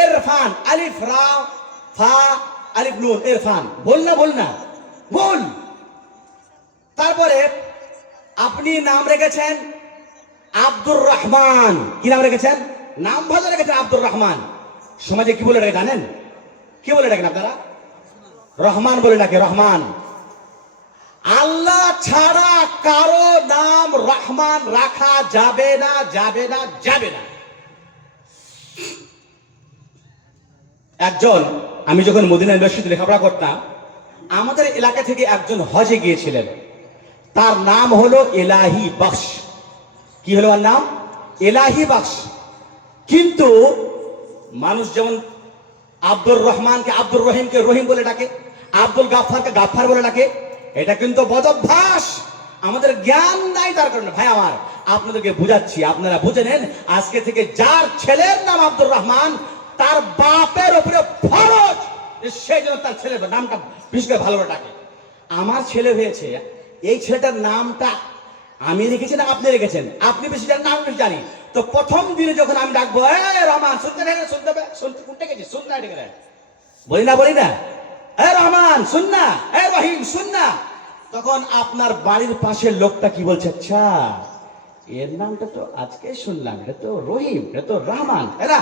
ইরফান, আলিফ রা ফা আলিফ নুন, ইরফান। বল না বল। তারপরে আপনি নাম রেখেছেন আব্দুর রহমান। কি নাম রেখেছেন? নাম ভালো রেখেছেন আব্দুর রহমান। সমাজে কি বলে ডাকে জানেন? কি বলে ডাকেন আপনারা? রহমান বলে ডাকে, রহমান। আল্লাহ ছাড়া কারো নাম রহমান রাখা যাবে না, যাবে না, যাবে না। একজন, আমি যখন মদিনা ইউনিভার্সিটিতে লেখাপড়া করতাম, আমাদের এলাকা থেকে একজন হজে গিয়েছিলেন, তার নাম হলো এলাহি বখশ। কি হলো ওর নাম? এলাহি বখশ। কিন্তু মানুষ যেমন আব্দুর রহমানকে আব্দুর রহিমকে রহিম বলে ডাকে, আব্দুল গাফফারকে গাফফার বলে ডাকে, এটা কিন্তু বদভ্যাস, আমাদের জ্ঞান নাই। তার কারণে ভাই আমার, আপনাদেরকে বুঝাচ্ছি, আপনারা বুঝে নেন, আজকে থেকে যার ছেলের নাম আব্দুর রহমান, তার বাপের উপরে ফরজ সেই জন্য তার ছেলের নামটা বিশেষ করে ভালো ডাকে। আমার ছেলে হয়েছে, এই ছেলেটার নামটা আমি রেখেছি না আপনি রেখেছেন? আপনি বেশি জানেন না, আমি বেশি জানি। তো প্রথম দিনে যখন আমি ডাকবো রহমান, শুনতে কোনটা গেছি, শুনতে ডেকে বলি না রহমান শুন না, রহিম শুন না, তখন আপনার বাড়ির পাশের লোকটা কি বলছে, আচ্ছা এর নামটা তো আজকে শুনলাম, এটা তো রহিম, এটা তো রহমান, তাই না?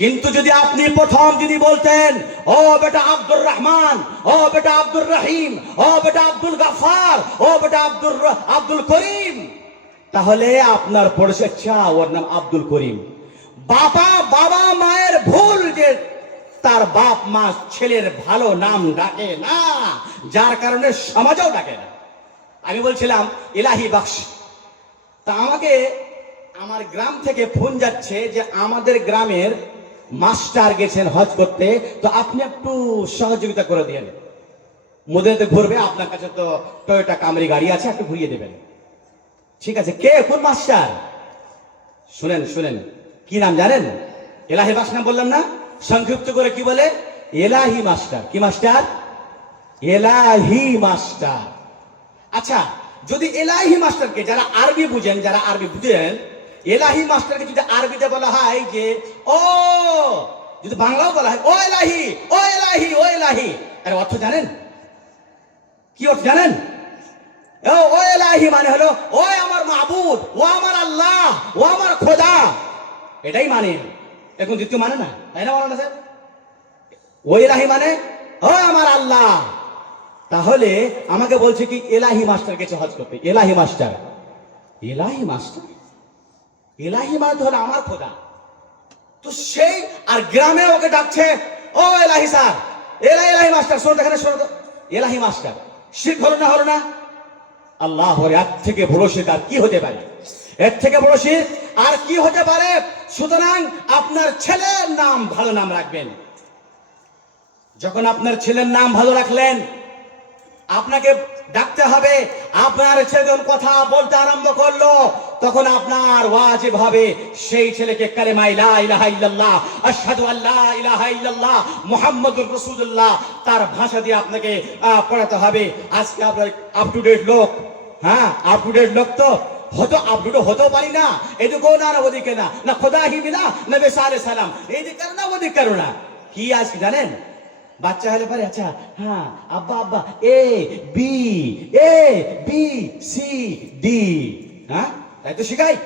কিন্তু যদি আপনি প্রথম যদি বলতেন ও বেটা আব্দুর রহমান, ও বেটা আব্দুর রহিম, ও বেটা আব্দুল গাফফার, ও বেটা আব্দুল করিম, তাহলে আপনার পড়েছে আচ্ছা ওর নাম আব্দুল করিম। বাবা মায়ের ভুল যে তার বাপ মা ছেলের ভালো নাম ডাকে না, যার কারণে সমাজেও ডাকে না। আমি বলছিলাম এলাহি বখশ, তা আমাকে আমার গ্রাম থেকে ফোন যাচ্ছে যে আমাদের গ্রামের মাস্টার গেছেন হজ করতে, তো আপনি একটু সহযোগিতা করে দেন, মদিনাতে ঘুরবে, আপনার কাছে তো টয়োটা কামরি গাড়ি আছে, একটু ঘুরিয়ে দেবেন। ঠিক আছে, কে কোন মাস্টার? শুনেন কি নাম জানেন? এলাহি বখশ নাম বললাম না, সংক্ষিপ্ত করে কি বলে? এলাহি মাস্টার। কি মাস্টার? এলাহি মাস্টার। আচ্ছা, যদি এলাহি মাস্টারকে, যারা আরবি বুঝেন, এলাহি মাস্টারকে যদি আরবিতে বলা হয় যে ও, যদি বাংলাও বলা হয় ও এলাহি, ও এলাহি, ও এলাহি, এর অর্থ জানেন? কি অর্থ জানেন? ও এলাহি মানে হলো ও আমার মাবুদ, ও আমার আল্লাহ, ও আমার খোদা, এটাই মানে। এখন দ্বিতীয় মানে না, তাই না বলো না স্যার? ও এলাহি মানে ও আমার আল্লাহ। তাহলে আমাকে বলছে কি এলাহি মাস্টার গেছে হজ করতে। এলাহি মাস্টার, এলাহি মাস্টার, এলাহি মানে তো হলো আমার খোদা। তো সেই আর গ্রামে ওকে ডাকছে ও এলাহি স্যার, এলাহি মাস্টার, শোনো এখানে, শোনো তো, এলাহি মাস্টার। শিরক হলো না? আল্লাহ, এর থেকে বড় শিরক আর কি হতে পারে? এর থেকে বড় শিরক আর কি হতে পারে? সুতরাং আপনার ছেলের নাম ভালো নাম রাখবেন। যখন আপনার ছেলের নাম ভালো রাখলেন, আপনাকে ডাকতে হবে। আপনার ছেলে যখন কথা বলতে আরম্ভ করলো, তখন আপনার ওয়াজিব হবে সেই ছেলেকে কালেমা লা ইলাহা ইল্লাল্লাহ আশহাদু আল্লা ইলাহা ইল্লাল্লাহ মুহাম্মাদুর রাসূলুল্লাহ তার ভাষা দিয়ে আপনাকে পড়াতে হবে। আজকে আপনার আপ টু ডেট লোক, হ্যাঁ আপ টু ডেট লোক তো হতো, আপ টু ডেট হতেও পারি না। এদিকে না ওদিকে না, না খোদা হি মিলা না বেসা আলাইহিস সালাম, এইদিকে করো না ওদিকে করো না। কি আজকে জানেন, বাচ্চা হলে পারে আচ্ছা হ্যাঁ আব্বা আব্বা এ বি সি ডি, হ্যাঁ তাই তো শিখাই।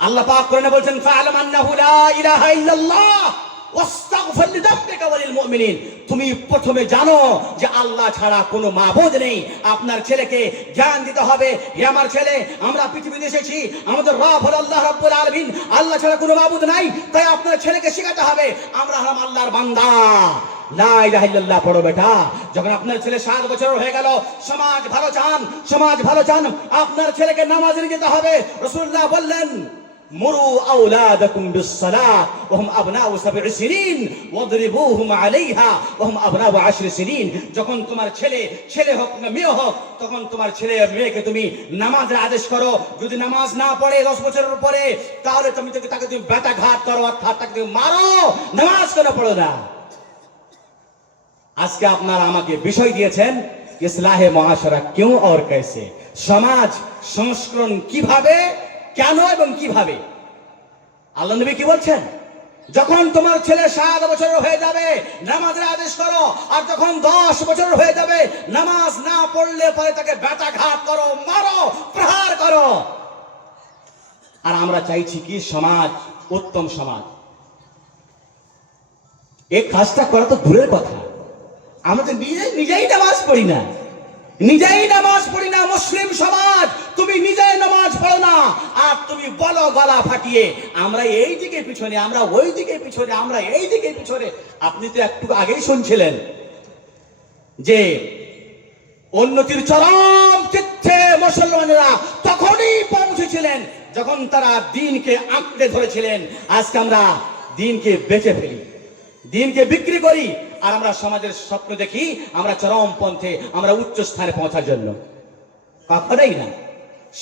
আল্লাহ পাক কোরআনে বলছেন ফা'লাম আন্নাহু লা ইলাহা ইল্লাল্লাহ ওয়াস্তাগফির লিযামবিকা ওয়া লিল মুমিনিন। তুমি প্রথমে জানো যে আল্লাহ ছাড়া কোনো মাবুদ নেই। আপনার ছেলেকে জ্ঞান দিতে হবে, হে আমার ছেলে, আমরা পৃথিবীতে এসেছি, আমাদের রব হলো আল্লাহ রাব্বুল আলামিন, আল্লাহ ছাড়া কোনো মাবুদ নাই। তাই আপনার ছেলেকে শেখাতে হবে আমরা হলাম আল্লাহর বান্দা, লা ইলাহা ইল্লাল্লাহ পড়ো বেটা। যখন আপনার ছেলে 7 বছর হয়ে গেল, সমাজ ভালো চান, সমাজ ভালো চান, আপনার ছেলেকে নামাজে নিয়ে যেতে হবে। রাসূলুল্লাহ বললেন মুরু আওলাদাকুম বিস-সালাহ ওয়া হুম আবনাউ 7 সিনিন ওয়াদরিবুহুম আলাইহা ওয়া হুম আবনাউ 10 সিনিন। যখন তোমার ছেলে হোক না মেয়ে হোক, তখন তোমার ছেলে মেয়েকে তুমি নামাজের আদেশ করো। যদি নামাজ না পড়ে 10 বছরের পরে, তাহলে তুমি তাকে তুমি বেতাঘাত করো, অর্থাৎ তাকে তুমি মারো। নামাজ কেন পড়ো না? আজকে আপনারা আমাকে বিষয় দিয়েছেন ইসলাহে মুআশারা কিউ और कैसे, সমাজ সংস্করণ কিভাবে, কেন এবং কিভাবে। আল্লাহ নবী কি বলছেন, যখন তোমার ছেলে 7 বছর হয়ে যাবে নামাজের আদেশ করো, আর যখন 10 বছর হয়ে যাবে নামাজ না পড়লে পরে তাকে বেতাঘাত করো, মারো, প্রহার করো। আর আমরা চাইছি কি সমাজ উত্তম সমাজ। এই কাজটা করা তো দূরের কথা, আমরা তো নিজেই নামাজ পড়ি না, মুসলিম সমাজ তুমি নিজেই নামাজ পড়ো না, আর তুমি বলো গলা ফাটিয়ে আমরা এই দিকে পিছনে, আমরা ওই দিকে পিছনে, আমরা এই দিকে পিছনে। আপনি তো একটু আগেই শুনছিলেন যে উন্নতির চরম চিত্তে মুসলমানেরা তখনই পৌঁছেছিলেন যখন তারা দ্বীনকে আঁকড়ে ধরেছিলেন। আজকে আমরা দ্বীনকে বেচে ফেলি, দ্বীনকে বিক্রি করি, আর আমরা সমাজের স্বপ্ন দেখি আমরা চরম পন্থে, আমরা উচ্চ স্থানে পৌঁছার জন্য। কখনোই না।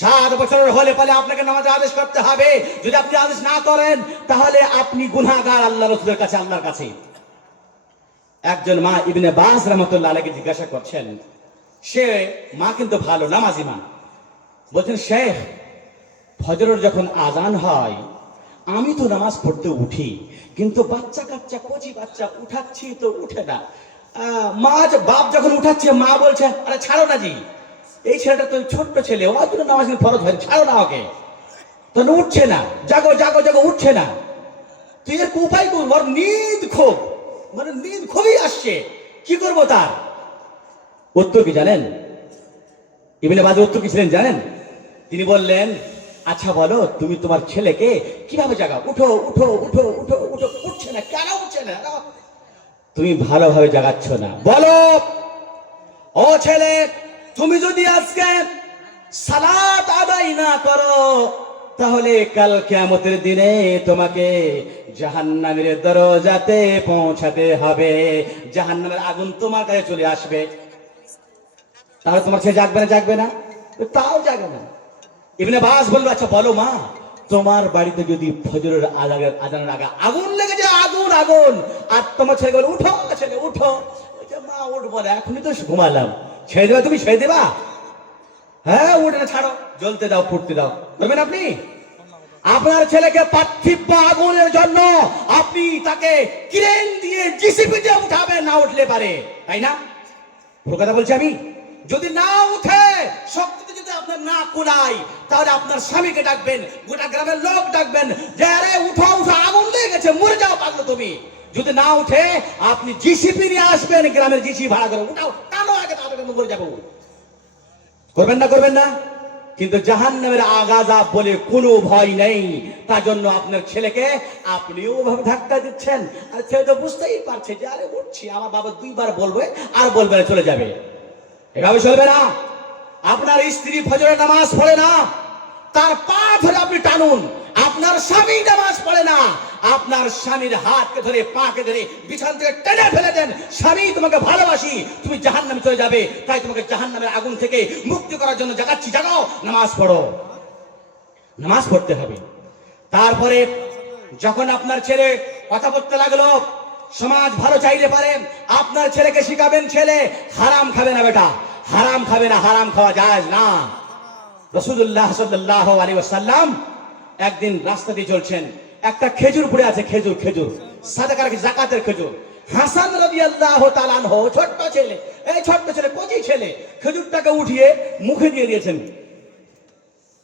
7 বছর হলে পরে আপনাকে নামাজের আদেশ করতে হবে। যদি আপনি আদেশ না করেন তাহলে আপনি গুনাহগার আল্লাহ রাসূলের কাছে, আল্লাহর কাছে। একজন মা ইবনে বাজ রাহমাতুল্লাহ আলাইহি জিজ্ঞাসা করছেন, সে মা কিন্তু ভালো নামাজি মা, বলছেন শেখ ফজরের যখন আজান হয় আমি তো নামাজ পড়তে উঠি, কিন্তু বাচ্চা কাচ্চা কচি বাচ্চা উঠাচ্ছি তো উঠে না। বাপ যখন উঠাচ্ছে মা বলছে আরে ছাড়ো না জি, এই ছেলেটা তো ছোট্ট ছেলে, ওর জন্য নামাজ ফরজ হয়, ছাড়ো না ওকে, তো উঠছে না, জাগো জাগো জাগো, উঠছে না। তুই এর উপায় কর, ওর নিদ খুব, মানে নিদ খুবই আসছে, কি করবো তার? উত্তর কি জানেন? ইবনে বাজ উত্তর কি ছিলেন জানেন? তিনি বললেন আচ্ছা বলো তুমি তোমার ছেলেকে কিভাবে জাগাও, উঠো উঠো উঠো উঠো উঠো, উঠছে না কেন, উঠছে না, তুমি ভালোভাবে জাগাচ্ছ না। বলো ও ছেলে, তুমি যদি আজকে সালাত আদায় না করো তাহলে কাল কিয়ামতের দিনে তোমাকে জাহান্নামের দরজাতে পৌঁছাতে হবে, জাহান্নামের আগুন তোমার কাছে চলে আসবে। তাহলে তোমার ছেলে জাগবে না? জাগবে না, তাও জাগে না। ইবনে বাজ বলল আচ্ছা বলো মা, তোমার বাড়িতে যদি ফজরের আজানের আগে আগুন লেগে যায়, আগুন আগুন, আর তোমার ছেলে বলে উঠো ছেলে উঠো, মা উঠবো না, এখনই তো ঘুমালাম, ছেড়ে দেবা? তুমি ছেড়ে দেবা? হ্যাঁ উঠে না, ছাড়ো, জ্বলতে দাও, ফুটতে দাও, বলবেন আপনি? আপনার ছেলেকে পার্থিব আগুনের জন্য আপনি তাকে ক্রেন দিয়ে জিসিবি দিয়ে উঠাবেন, না উঠলে পারে, তাই না? পুরো কথা বলছি আমি। যদি না উঠে, শক্তিতে যদি আপনার না কুলায়, তাহলে আপনার স্বামীকে ডাকবেন, গোটা গ্রামের লোক ডাকবেন, যে আরে উঠো উঠো, আগুন লেগে গেছে, মরে যাও পারলো তুমি। যদি না উঠে আপনি জিসিপি নিয়ে আসবেন, গ্রামের জিসিপি ভাড়া করে উঠাও, টানো আগে, তাহলে মরে যাবো। করবেন না? করবেন না? কিন্তু জাহান্নামের আযাব বলে কোনো ভয় নেই, তার জন্য আপনার ছেলেকে আপনিও ওভাবে ধাক্কা দিচ্ছেন, আর ছেলে তো বুঝতেই পারছে যে আরে উঠছি, আমার বাবা 2 বার বলবে আর বলবে না, চলে যাবে। এভাবে চলবে না। আপনার স্ত্রী ফজরের নামাজ পড়ে না, তার পা ধরে আপনি টানুন, আপনার স্বামী নামাজ পড়ে না, আপনার স্বামীর হাতকে ধরে পাকে ধরে বিছানা থেকে টেনে ফেলে দেন, স্বামী তোমাকে ভালোবাসি, তুমি জাহান্নামে চলে যাবে, তাই তোমাকে জাহান্নামের আগুন থেকে মুক্তি করার জন্য জাগাচ্ছি, জাগাও, নামাজ পড়ো। নামাজ পড়তে হবে। তারপরে যখন আপনার ছেলে কথা বলতে লাগলো, সমাজ ভালো চাইলে পারে আপনার ছেলেকে শিখাবেন, ছেলে হারাম খাবে না বেটা, হারাম খাবে না, হারাম খাওয়া যায় না। রাসূলুল্লাহ সাল্লাল্লাহু আলাইহি ওয়াসাল্লাম একদিন রাস্তা দিয়ে চলছেন, একটা খেজুর পড়ে আছে, খেজুর, খেজুর সাদাকার যাকাতের খেজুর। হাসান রাদিয়াল্লাহু তাআলা আনহু, ছোট্ট ছেলে, এই ছোট্ট ছেলে, কচি ছেলে, খেজুরটাকে উঠিয়ে মুখে দিয়ে দিয়েছেন।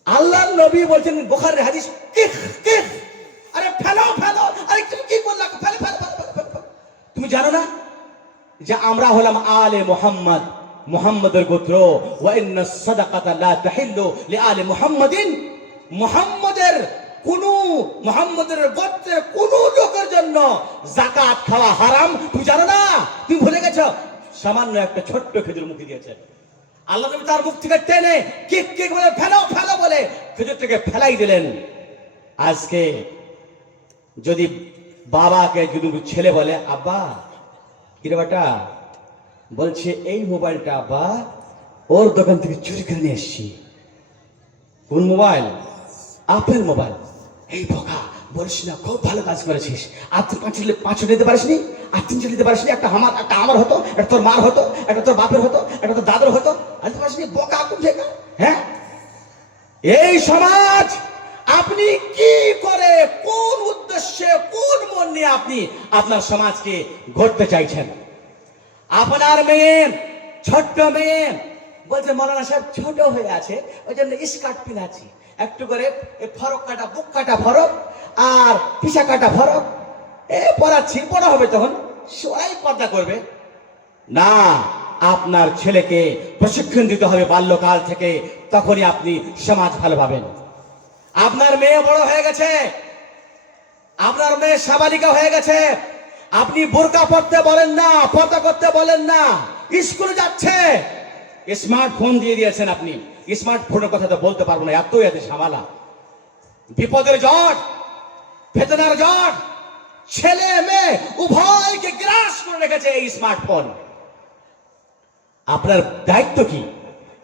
আল্লাহর নবী বলছেন, বুখারীর হাদিস, কিখ কিখ, আরে ফেলো ফেলো, আরে তুমি কি করলা, ফেলো ফেলো ফেলো। তুমি জানো না যে আমরা হলাম আলে মুহাম্মদ, মুহাম্মদের গোত্র, ওয়া ইন্না সাদাকাতা লা তাহিল্লু লিআলি মুহাম্মাদিন, মুহাম্মদের গোত্রের কোন লোকের জন্য যাকাত খাওয়া হারাম। তুমি জানো না? তুমি ভুলে গেছো? সামান্য একটা ছোট্ট খেজুর মুখে দিয়েছে আল্লাহ নবী, তার মুখ থেকে টেনে কিক কিক বলে ফেলো ফেলো বলে খেজুরটাকে ফেলাই দিলেন। আজকে যদি বাবাকে যদি ছেলে বলে, আব্বা কিরে বাটা, বলছে এই মোবাইলটা আব্বা ওর দোকান থেকে চুরি করে নিয়ে এসছি। কোন মোবাইল? Apple mobile. এই বোকা, বলিস না, খুব ভালো কাজ করেছিস। আর তুই পাঁচশো নিতে পারিসনি, আর 300 নিতে পারিসনি, একটা আমার হতো, একটা তোর মার হতো, একটা তোর বাপের হতো, একটা তোর দাদুর হতো, আনতে পারিসনি, বোকা কোন জায়গা? হ্যাঁ, এই সমাজ আপনি কি করে, কোন উদ্দেশ্যে, কোন মন নিয়ে আপনি আপনার সমাজকে গড়তে চাইছেন? আপনার মেয়ে, ছোট্ট মেয়ে, বলছে মৌলানা সাহেব ছোট হয়ে আছে, ওই জন্য স্কার্ট পিনাচ্ছি, একটু করে ফরক কাটা, বুক কাটা ফরক আর পিছা কাটা ফরক পরাচ্ছি, বড় হবে তখন সবাই পর্দা করবে। না, আপনার ছেলেকে প্রশিক্ষণ দিতে হবে বাল্যকাল থেকে, তখনই আপনি সমাজ ভালো পাবেন। আপনার মেয়ে বড় হয়ে গেছে, আপনার মেয়ে সাবালিকা হয়ে গেছে, আপনি বোরকা পরতে বলেন না, পর্দা করতে বলেন না, স্কুলে যাচ্ছে, স্মার্টফোন দিয়ে দিয়েছেন আপনি। স্মার্টফোনের কথা তো বলতে পারবো না, এত ঝামেলা, বিপদের জট, বেদনার জট, ছেলে মেয়ে উভয়কে গ্রাস করে রেখেছে এই স্মার্টফোন। আপনার দায়িত্ব কি?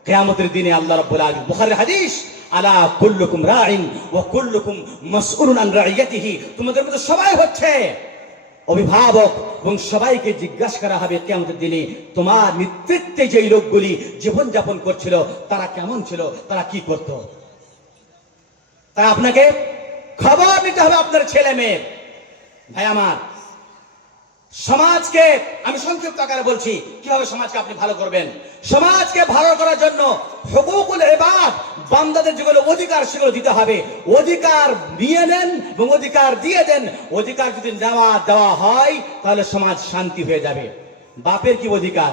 কিয়ামতের দিনে আল্লাহ রাব্বুল আলামিন, বুখারীর হাদিস, আলা কুল্লুকুম রাইন ওয়া কুল্লুকুম মাসউলুন আন রাইয়াতিহি, তোমাদের মধ্যে সবাই হচ্ছে অভিভাবক এবং সবাইকে জিজ্ঞাসা করা হবে কিয়ামতের দিনে, তোমার নেতৃত্বে যে লোকগুলি জীবন যাপন করছিল তারা কেমন ছিল, তারা কি করত। তাই আপনাকে খবর নিতে হবে আপনার ছেলে মেয়ে। ভাই আমার, সমাজকে আমি সংক্ষিপ্ত আকারে বলছি কিভাবে সমাজকে আপনি ভালো করবেন। সমাজকে ভালো করার জন্য হুকুকুল ইবাদ, বান্দাদের যেগুলো অধিকার সেগুলো দিতে হবে। অধিকার নিয়ে নেন এবং অধিকার দিয়ে দেন। অধিকার যদি দেওয়া হয় তাহলে সমাজ শান্তি হয়ে যাবে। বাপের কি অধিকার?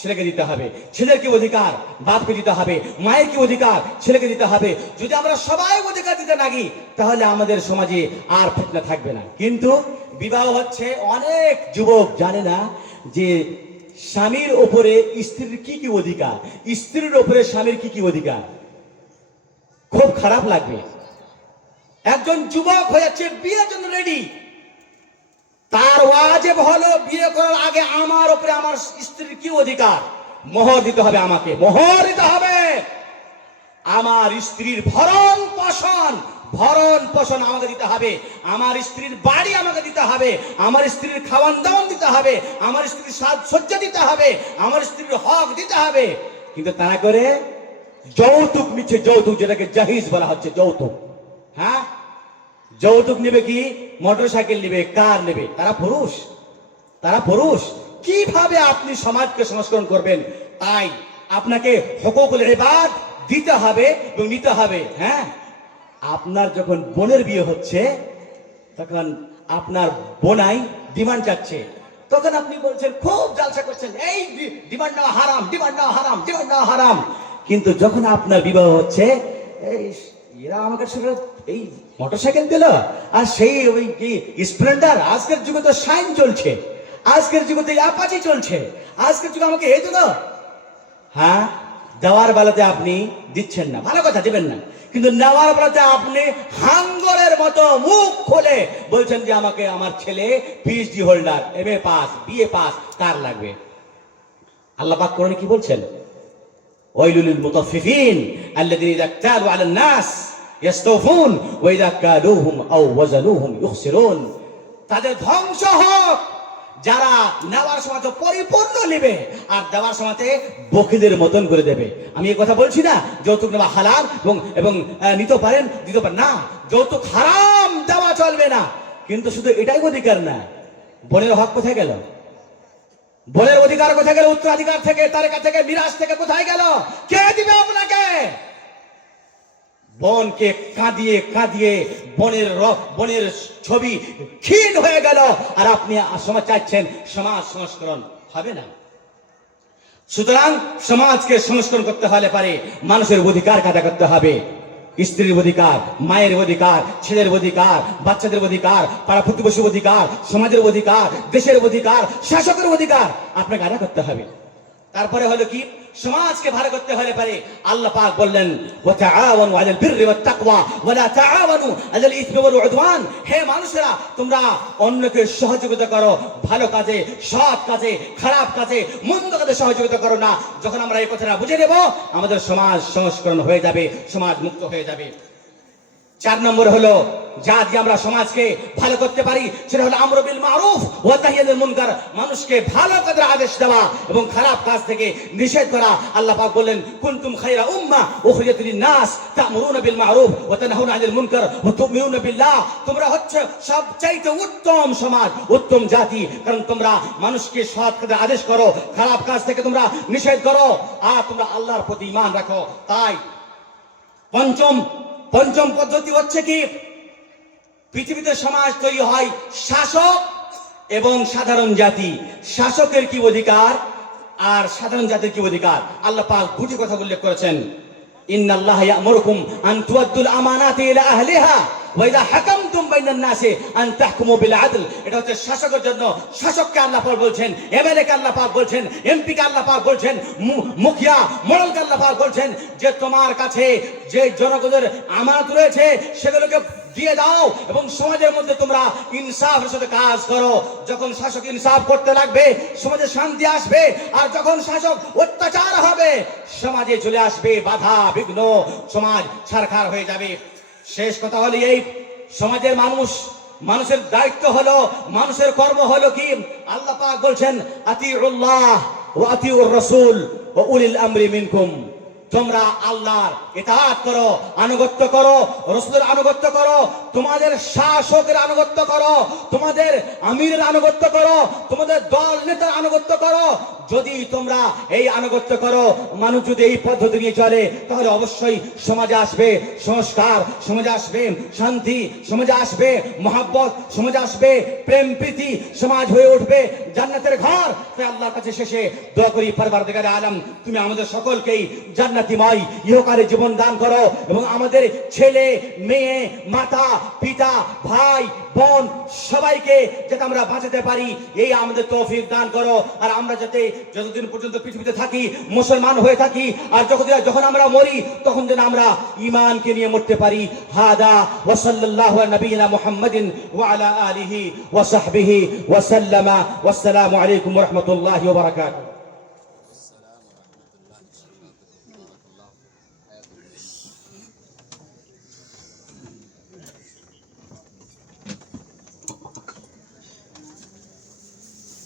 ছেলেকে দিতে হবে। ছেলের কি অধিকার? বাপকে দিতে হবে। মায়ের কি অধিকার? ছেলেকে দিতে হবে। যদি আমরা সবাই অধিকার দিতে লাগি তাহলে আমাদের সমাজে আর ফিতনা থাকবে না। কিন্তু বিবাহ হচ্ছে, অনেক যুবক জানে না যে স্বামীর ওপরে স্ত্রীর কি কি অধিকার, স্ত্রীর ওপরে স্বামীর কি কি অধিকার। খুব খারাপ লাগবে, একজন যুবক হয়ে যাচ্ছে, বিয়ের জন্য রেডি, তার ওয়াজিব হলো বিয়ে করার আগে আমার উপরে আমার স্ত্রীর কি অধিকার, মোহর দিতে হবে, আমাকে মোহর দিতে হবে। আমার স্ত্রীর ভরণ পোষণ আমাকে দিতে হবে, আমার স্ত্রীর বাড়ি আমাকে দিতে হবে, আমার স্ত্রীর খাওয়ান দাওয়ান দিতে হবে, আমার স্ত্রীর সাজসজ্জা দিতে হবে, আমার স্ত্রীর হক দিতে হবে। কিন্তু তারা করে যৌতুক নিচ্ছে, যৌতুক যেটাকে জাহিজ বলা হচ্ছে, যৌতুক। হ্যাঁ, যৌতুক নেবে কি? মোটরসাইকেল নেবে, কার নেবে। তারা পুরুষ। কিভাবে আপনি সমাজকে সংস্করণ করবেন? তাই আপনাকে হুকুকুল ইবাদ দিতে হবে এবং নিতে হবে। হ্যাঁ, আপনার যখন বোনের বিয়ে হচ্ছে তখন আপনার বোনাই ডিমান্ড চাচ্ছে, তখন আপনি বলছেন, খুব জালসা করছেন, এই ডিমান্ড নেওয়া হারাম, ডিমান্ড নেওয়া হারাম, ডিমান্ড নেওয়া হারাম। কিন্তু যখন আপনার বিবাহ হচ্ছে, এই এরা আমাকে এই মোটরসাইকেল দিল, আর সেই ওই কি স্প্লেন্ডার, আজকের যুগে তো শাইন চলছে, আজকের যুগে তো অ্যাপাচি চলছে, আজকের যুগে আমাকে এই দিল। হ্যাঁ, দেওয়ার বেলাতে আপনি দিচ্ছেন না, ভালো কথা, দিবেন না, কিন্তু নেওয়ার বেলাতে আপনি হাঙ্গরের মতো মুখ খোলে বলছেন যে আমাকে আমার ছেলে PhD holder, MA pass, BA pass, কার লাগবে? আল্লাহ পাক কোরআনে কি বলছেন? ওয়াইলুল লিল মুতাফফিফিন আল্লাযীনা ইযা ক্তালু আলান নাস ইস্তাওফুন ওয়া ইযা কালুহুম আও ওয়াজানুহুম ইখসিরুন। তাদের ধ্বংস হোক যারা নেওয়ার সময় পরিপূর্ণ নেবে আর দেওয়ার সময় বখিলের মতন করে দেবে। আমি এই কথা বলছি না যৌতুক নেওয়া হালাল এবং নিতে পারেন, দিতে পারেন না, যৌতুক হারাম, দেওয়া চলবে না, কিন্তু শুধু এটাই অধিকার না। বোনের হক কোথায় গেল? বোনের অধিকার কোথায় গেল? উত্তরাধিকার থেকে, তারেকা থেকে, মিরাজ থেকে কোথায় গেল? কে দিবে আপনাকে? বোনকে কাঁদিয়ে কাঁদিয়ে বোনের ছবি ক্ষীণ হয়ে গেল, আর আপনি সমাজ চাইছেন সমাজ সংস্করণ হবে না। সুতরাং সমাজকে সংস্করণ করতে হলে পারে মানুষের অধিকার কাজা করতে হবে। স্ত্রীর অধিকার, মায়ের অধিকার, ছেলের অধিকার, বাচ্চাদের অধিকার, পাড়া প্রতিবেশীর অধিকার, সমাজের অধিকার, দেশের অধিকার, শাসকের অধিকার আপনাকে আদায় করতে হবে। তারপরে হলো কি, সমাজকে ভালো করতে হলে পারে আল্লাহ পাক বললেন ওয়া তাআওয়ানু আলাল বিররি ওয়াত তাকওয়া ওয়া লা তাআওয়ানু আলাল ইসমি ওয়াল উদওয়ান। হে মানুষেরা, তোমরা অন্যকে সহযোগিতা করো ভালো কাজে, সৎ কাজে, খারাপ কাজে, মন্দ কাজে সহযোগিতা করো না। যখন আমরা এই কথাটা বুঝে নেব, আমাদের সমাজ সংস্করণ হয়ে যাবে, সমাজ মুক্ত হয়ে যাবে। 4 নম্বর হলো যা দিয়ে আমরা সমাজকে ভালো করতে পারি সেটা হলো আমরু বিল মারুফ ওয়া নাহয়ি আনিল মুনকার। মানুষকে ভালো কাজের আদেশ দেওয়া এবং খারাপ কাজ থেকে নিষেধ করা। আল্লাহ পাক বললেন কুনতুম খায়রা উম্মাহ উখরিজাত লিন-নাস তা'মুরুনা বিল মারুফ ওয়া তানহাউনা আনিল মুনকার ওয়া তু'মিনুনা বিল্লাহ। তোমরা হচ্ছে সবচাইতে উত্তম সমাজ, উত্তম জাতি, কারণ তোমরা মানুষকে সৎ কাজের আদেশ করো, খারাপ কাজ থেকে তোমরা নিষেধ করো, আর তোমরা আল্লাহর প্রতি ঈমান রাখো। তাই পঞ্চম পদ্ধতি হচ্ছে কি, পৃথিবীতে সমাজ তৈরি হয় শাসক এবং সাধারণ জাতি। শাসকের কি অধিকার আর সাধারণ জাতির কি অধিকার? আল্লাহ পাক দুটি কথা উল্লেখ করেছেন। ইন্নাল্লাহা ইয়া'মুরুকুম আন তুআদ্দুল আমানাতি ইলা আহলিহা ওয়া ইযা হাকামতুম বাইনান নাসি আন তাহকুমু বিল আদল। এটা হচ্ছে শাসকের জন্য। শাসককে আল্লাহ পাক বলছেন, এমএলএ কে আল্লাহ পাক বলছেন, এমপি কে আল্লাহ পাক বলছেন, মুখিয়া মোড়ল কে আল্লাহ পাক বলছেন যে তোমার কাছে যে জনগণের আমানত রয়েছে সেগুলোকে দিয়ে দাও এবং সমাজের মধ্যে তোমরা ইনসাফের সাথে কাজ করো। যখন শাসক ইনসাফ করতে লাগবে, সমাজে শান্তি আসবে, আর যখন শাসক অত্যাচার হবে, সমাজে চলে আসবে বাধা বিঘ্ন, সমাজ ছারখার হয়ে যাবে। শেষ কথা হলো এই, সমাজের মানুষের দায়িত্ব হলো, মানুষের কর্ম হলো কি, আল্লাহ পাক বলছেন আতিউল্লাহ ওয়া আতিউর রাসূল ওয়া উলিল আমরি মিনকুম। তোমরা আল্লাহর ইতাআত করো, আনুগত্য করো, রাসূলের আনুগত্য করো, তোমাদের শাসকের আনুগত্য করো, তোমাদের আমিরের আনুগত্য করো, তোমাদের দল নেতার আনুগত্য করো। যদি তোমরা এই আনুগত্য করো, মানুষ যদি এই পদ্ধতি নিয়ে চলে, তাহলে অবশ্যই সমাজে আসবে সংস্কার, সমাজে আসবে শান্তি, সমাজে আসবে মহব্বত, সমাজে আসবে প্রেম প্রীতি, সমাজ হয়ে উঠবে জান্নাতের ঘর। তাই আল্লাহর কাছে শেষে দোয়া করি, পরবর্তীকারে আলম তুমি আমাদের সকলকেই জান্নাতিময় ইহকালে জীবন দান করো এবং আমাদের ছেলে মেয়ে, মাতা পিতা, ভাই বোন সবাইকে যাতে আমরা বাঁচাতে পারি, এই আমাদের তৌফিক দান করো। আর আমরা যাতে যতদিন পর্যন্ত পৃথিবীতে থাকি মুসলমান হয়ে থাকি, আর যখন আমরা মরি তখন যেন আমরা ঈমানকে নিয়ে মরতে পারি। হাদা ওয়া সাল্লাল্লাহু আলা নবিয়িনা মুহাম্মাদিন ওয়া আলা আলিহি ওয়া সাহবিহি ওয়া সাল্লামা। ওয়াসসালামু আলাইকুম ওয়া রাহমাতুল্লাহি ওয়া বারাকাতুহু।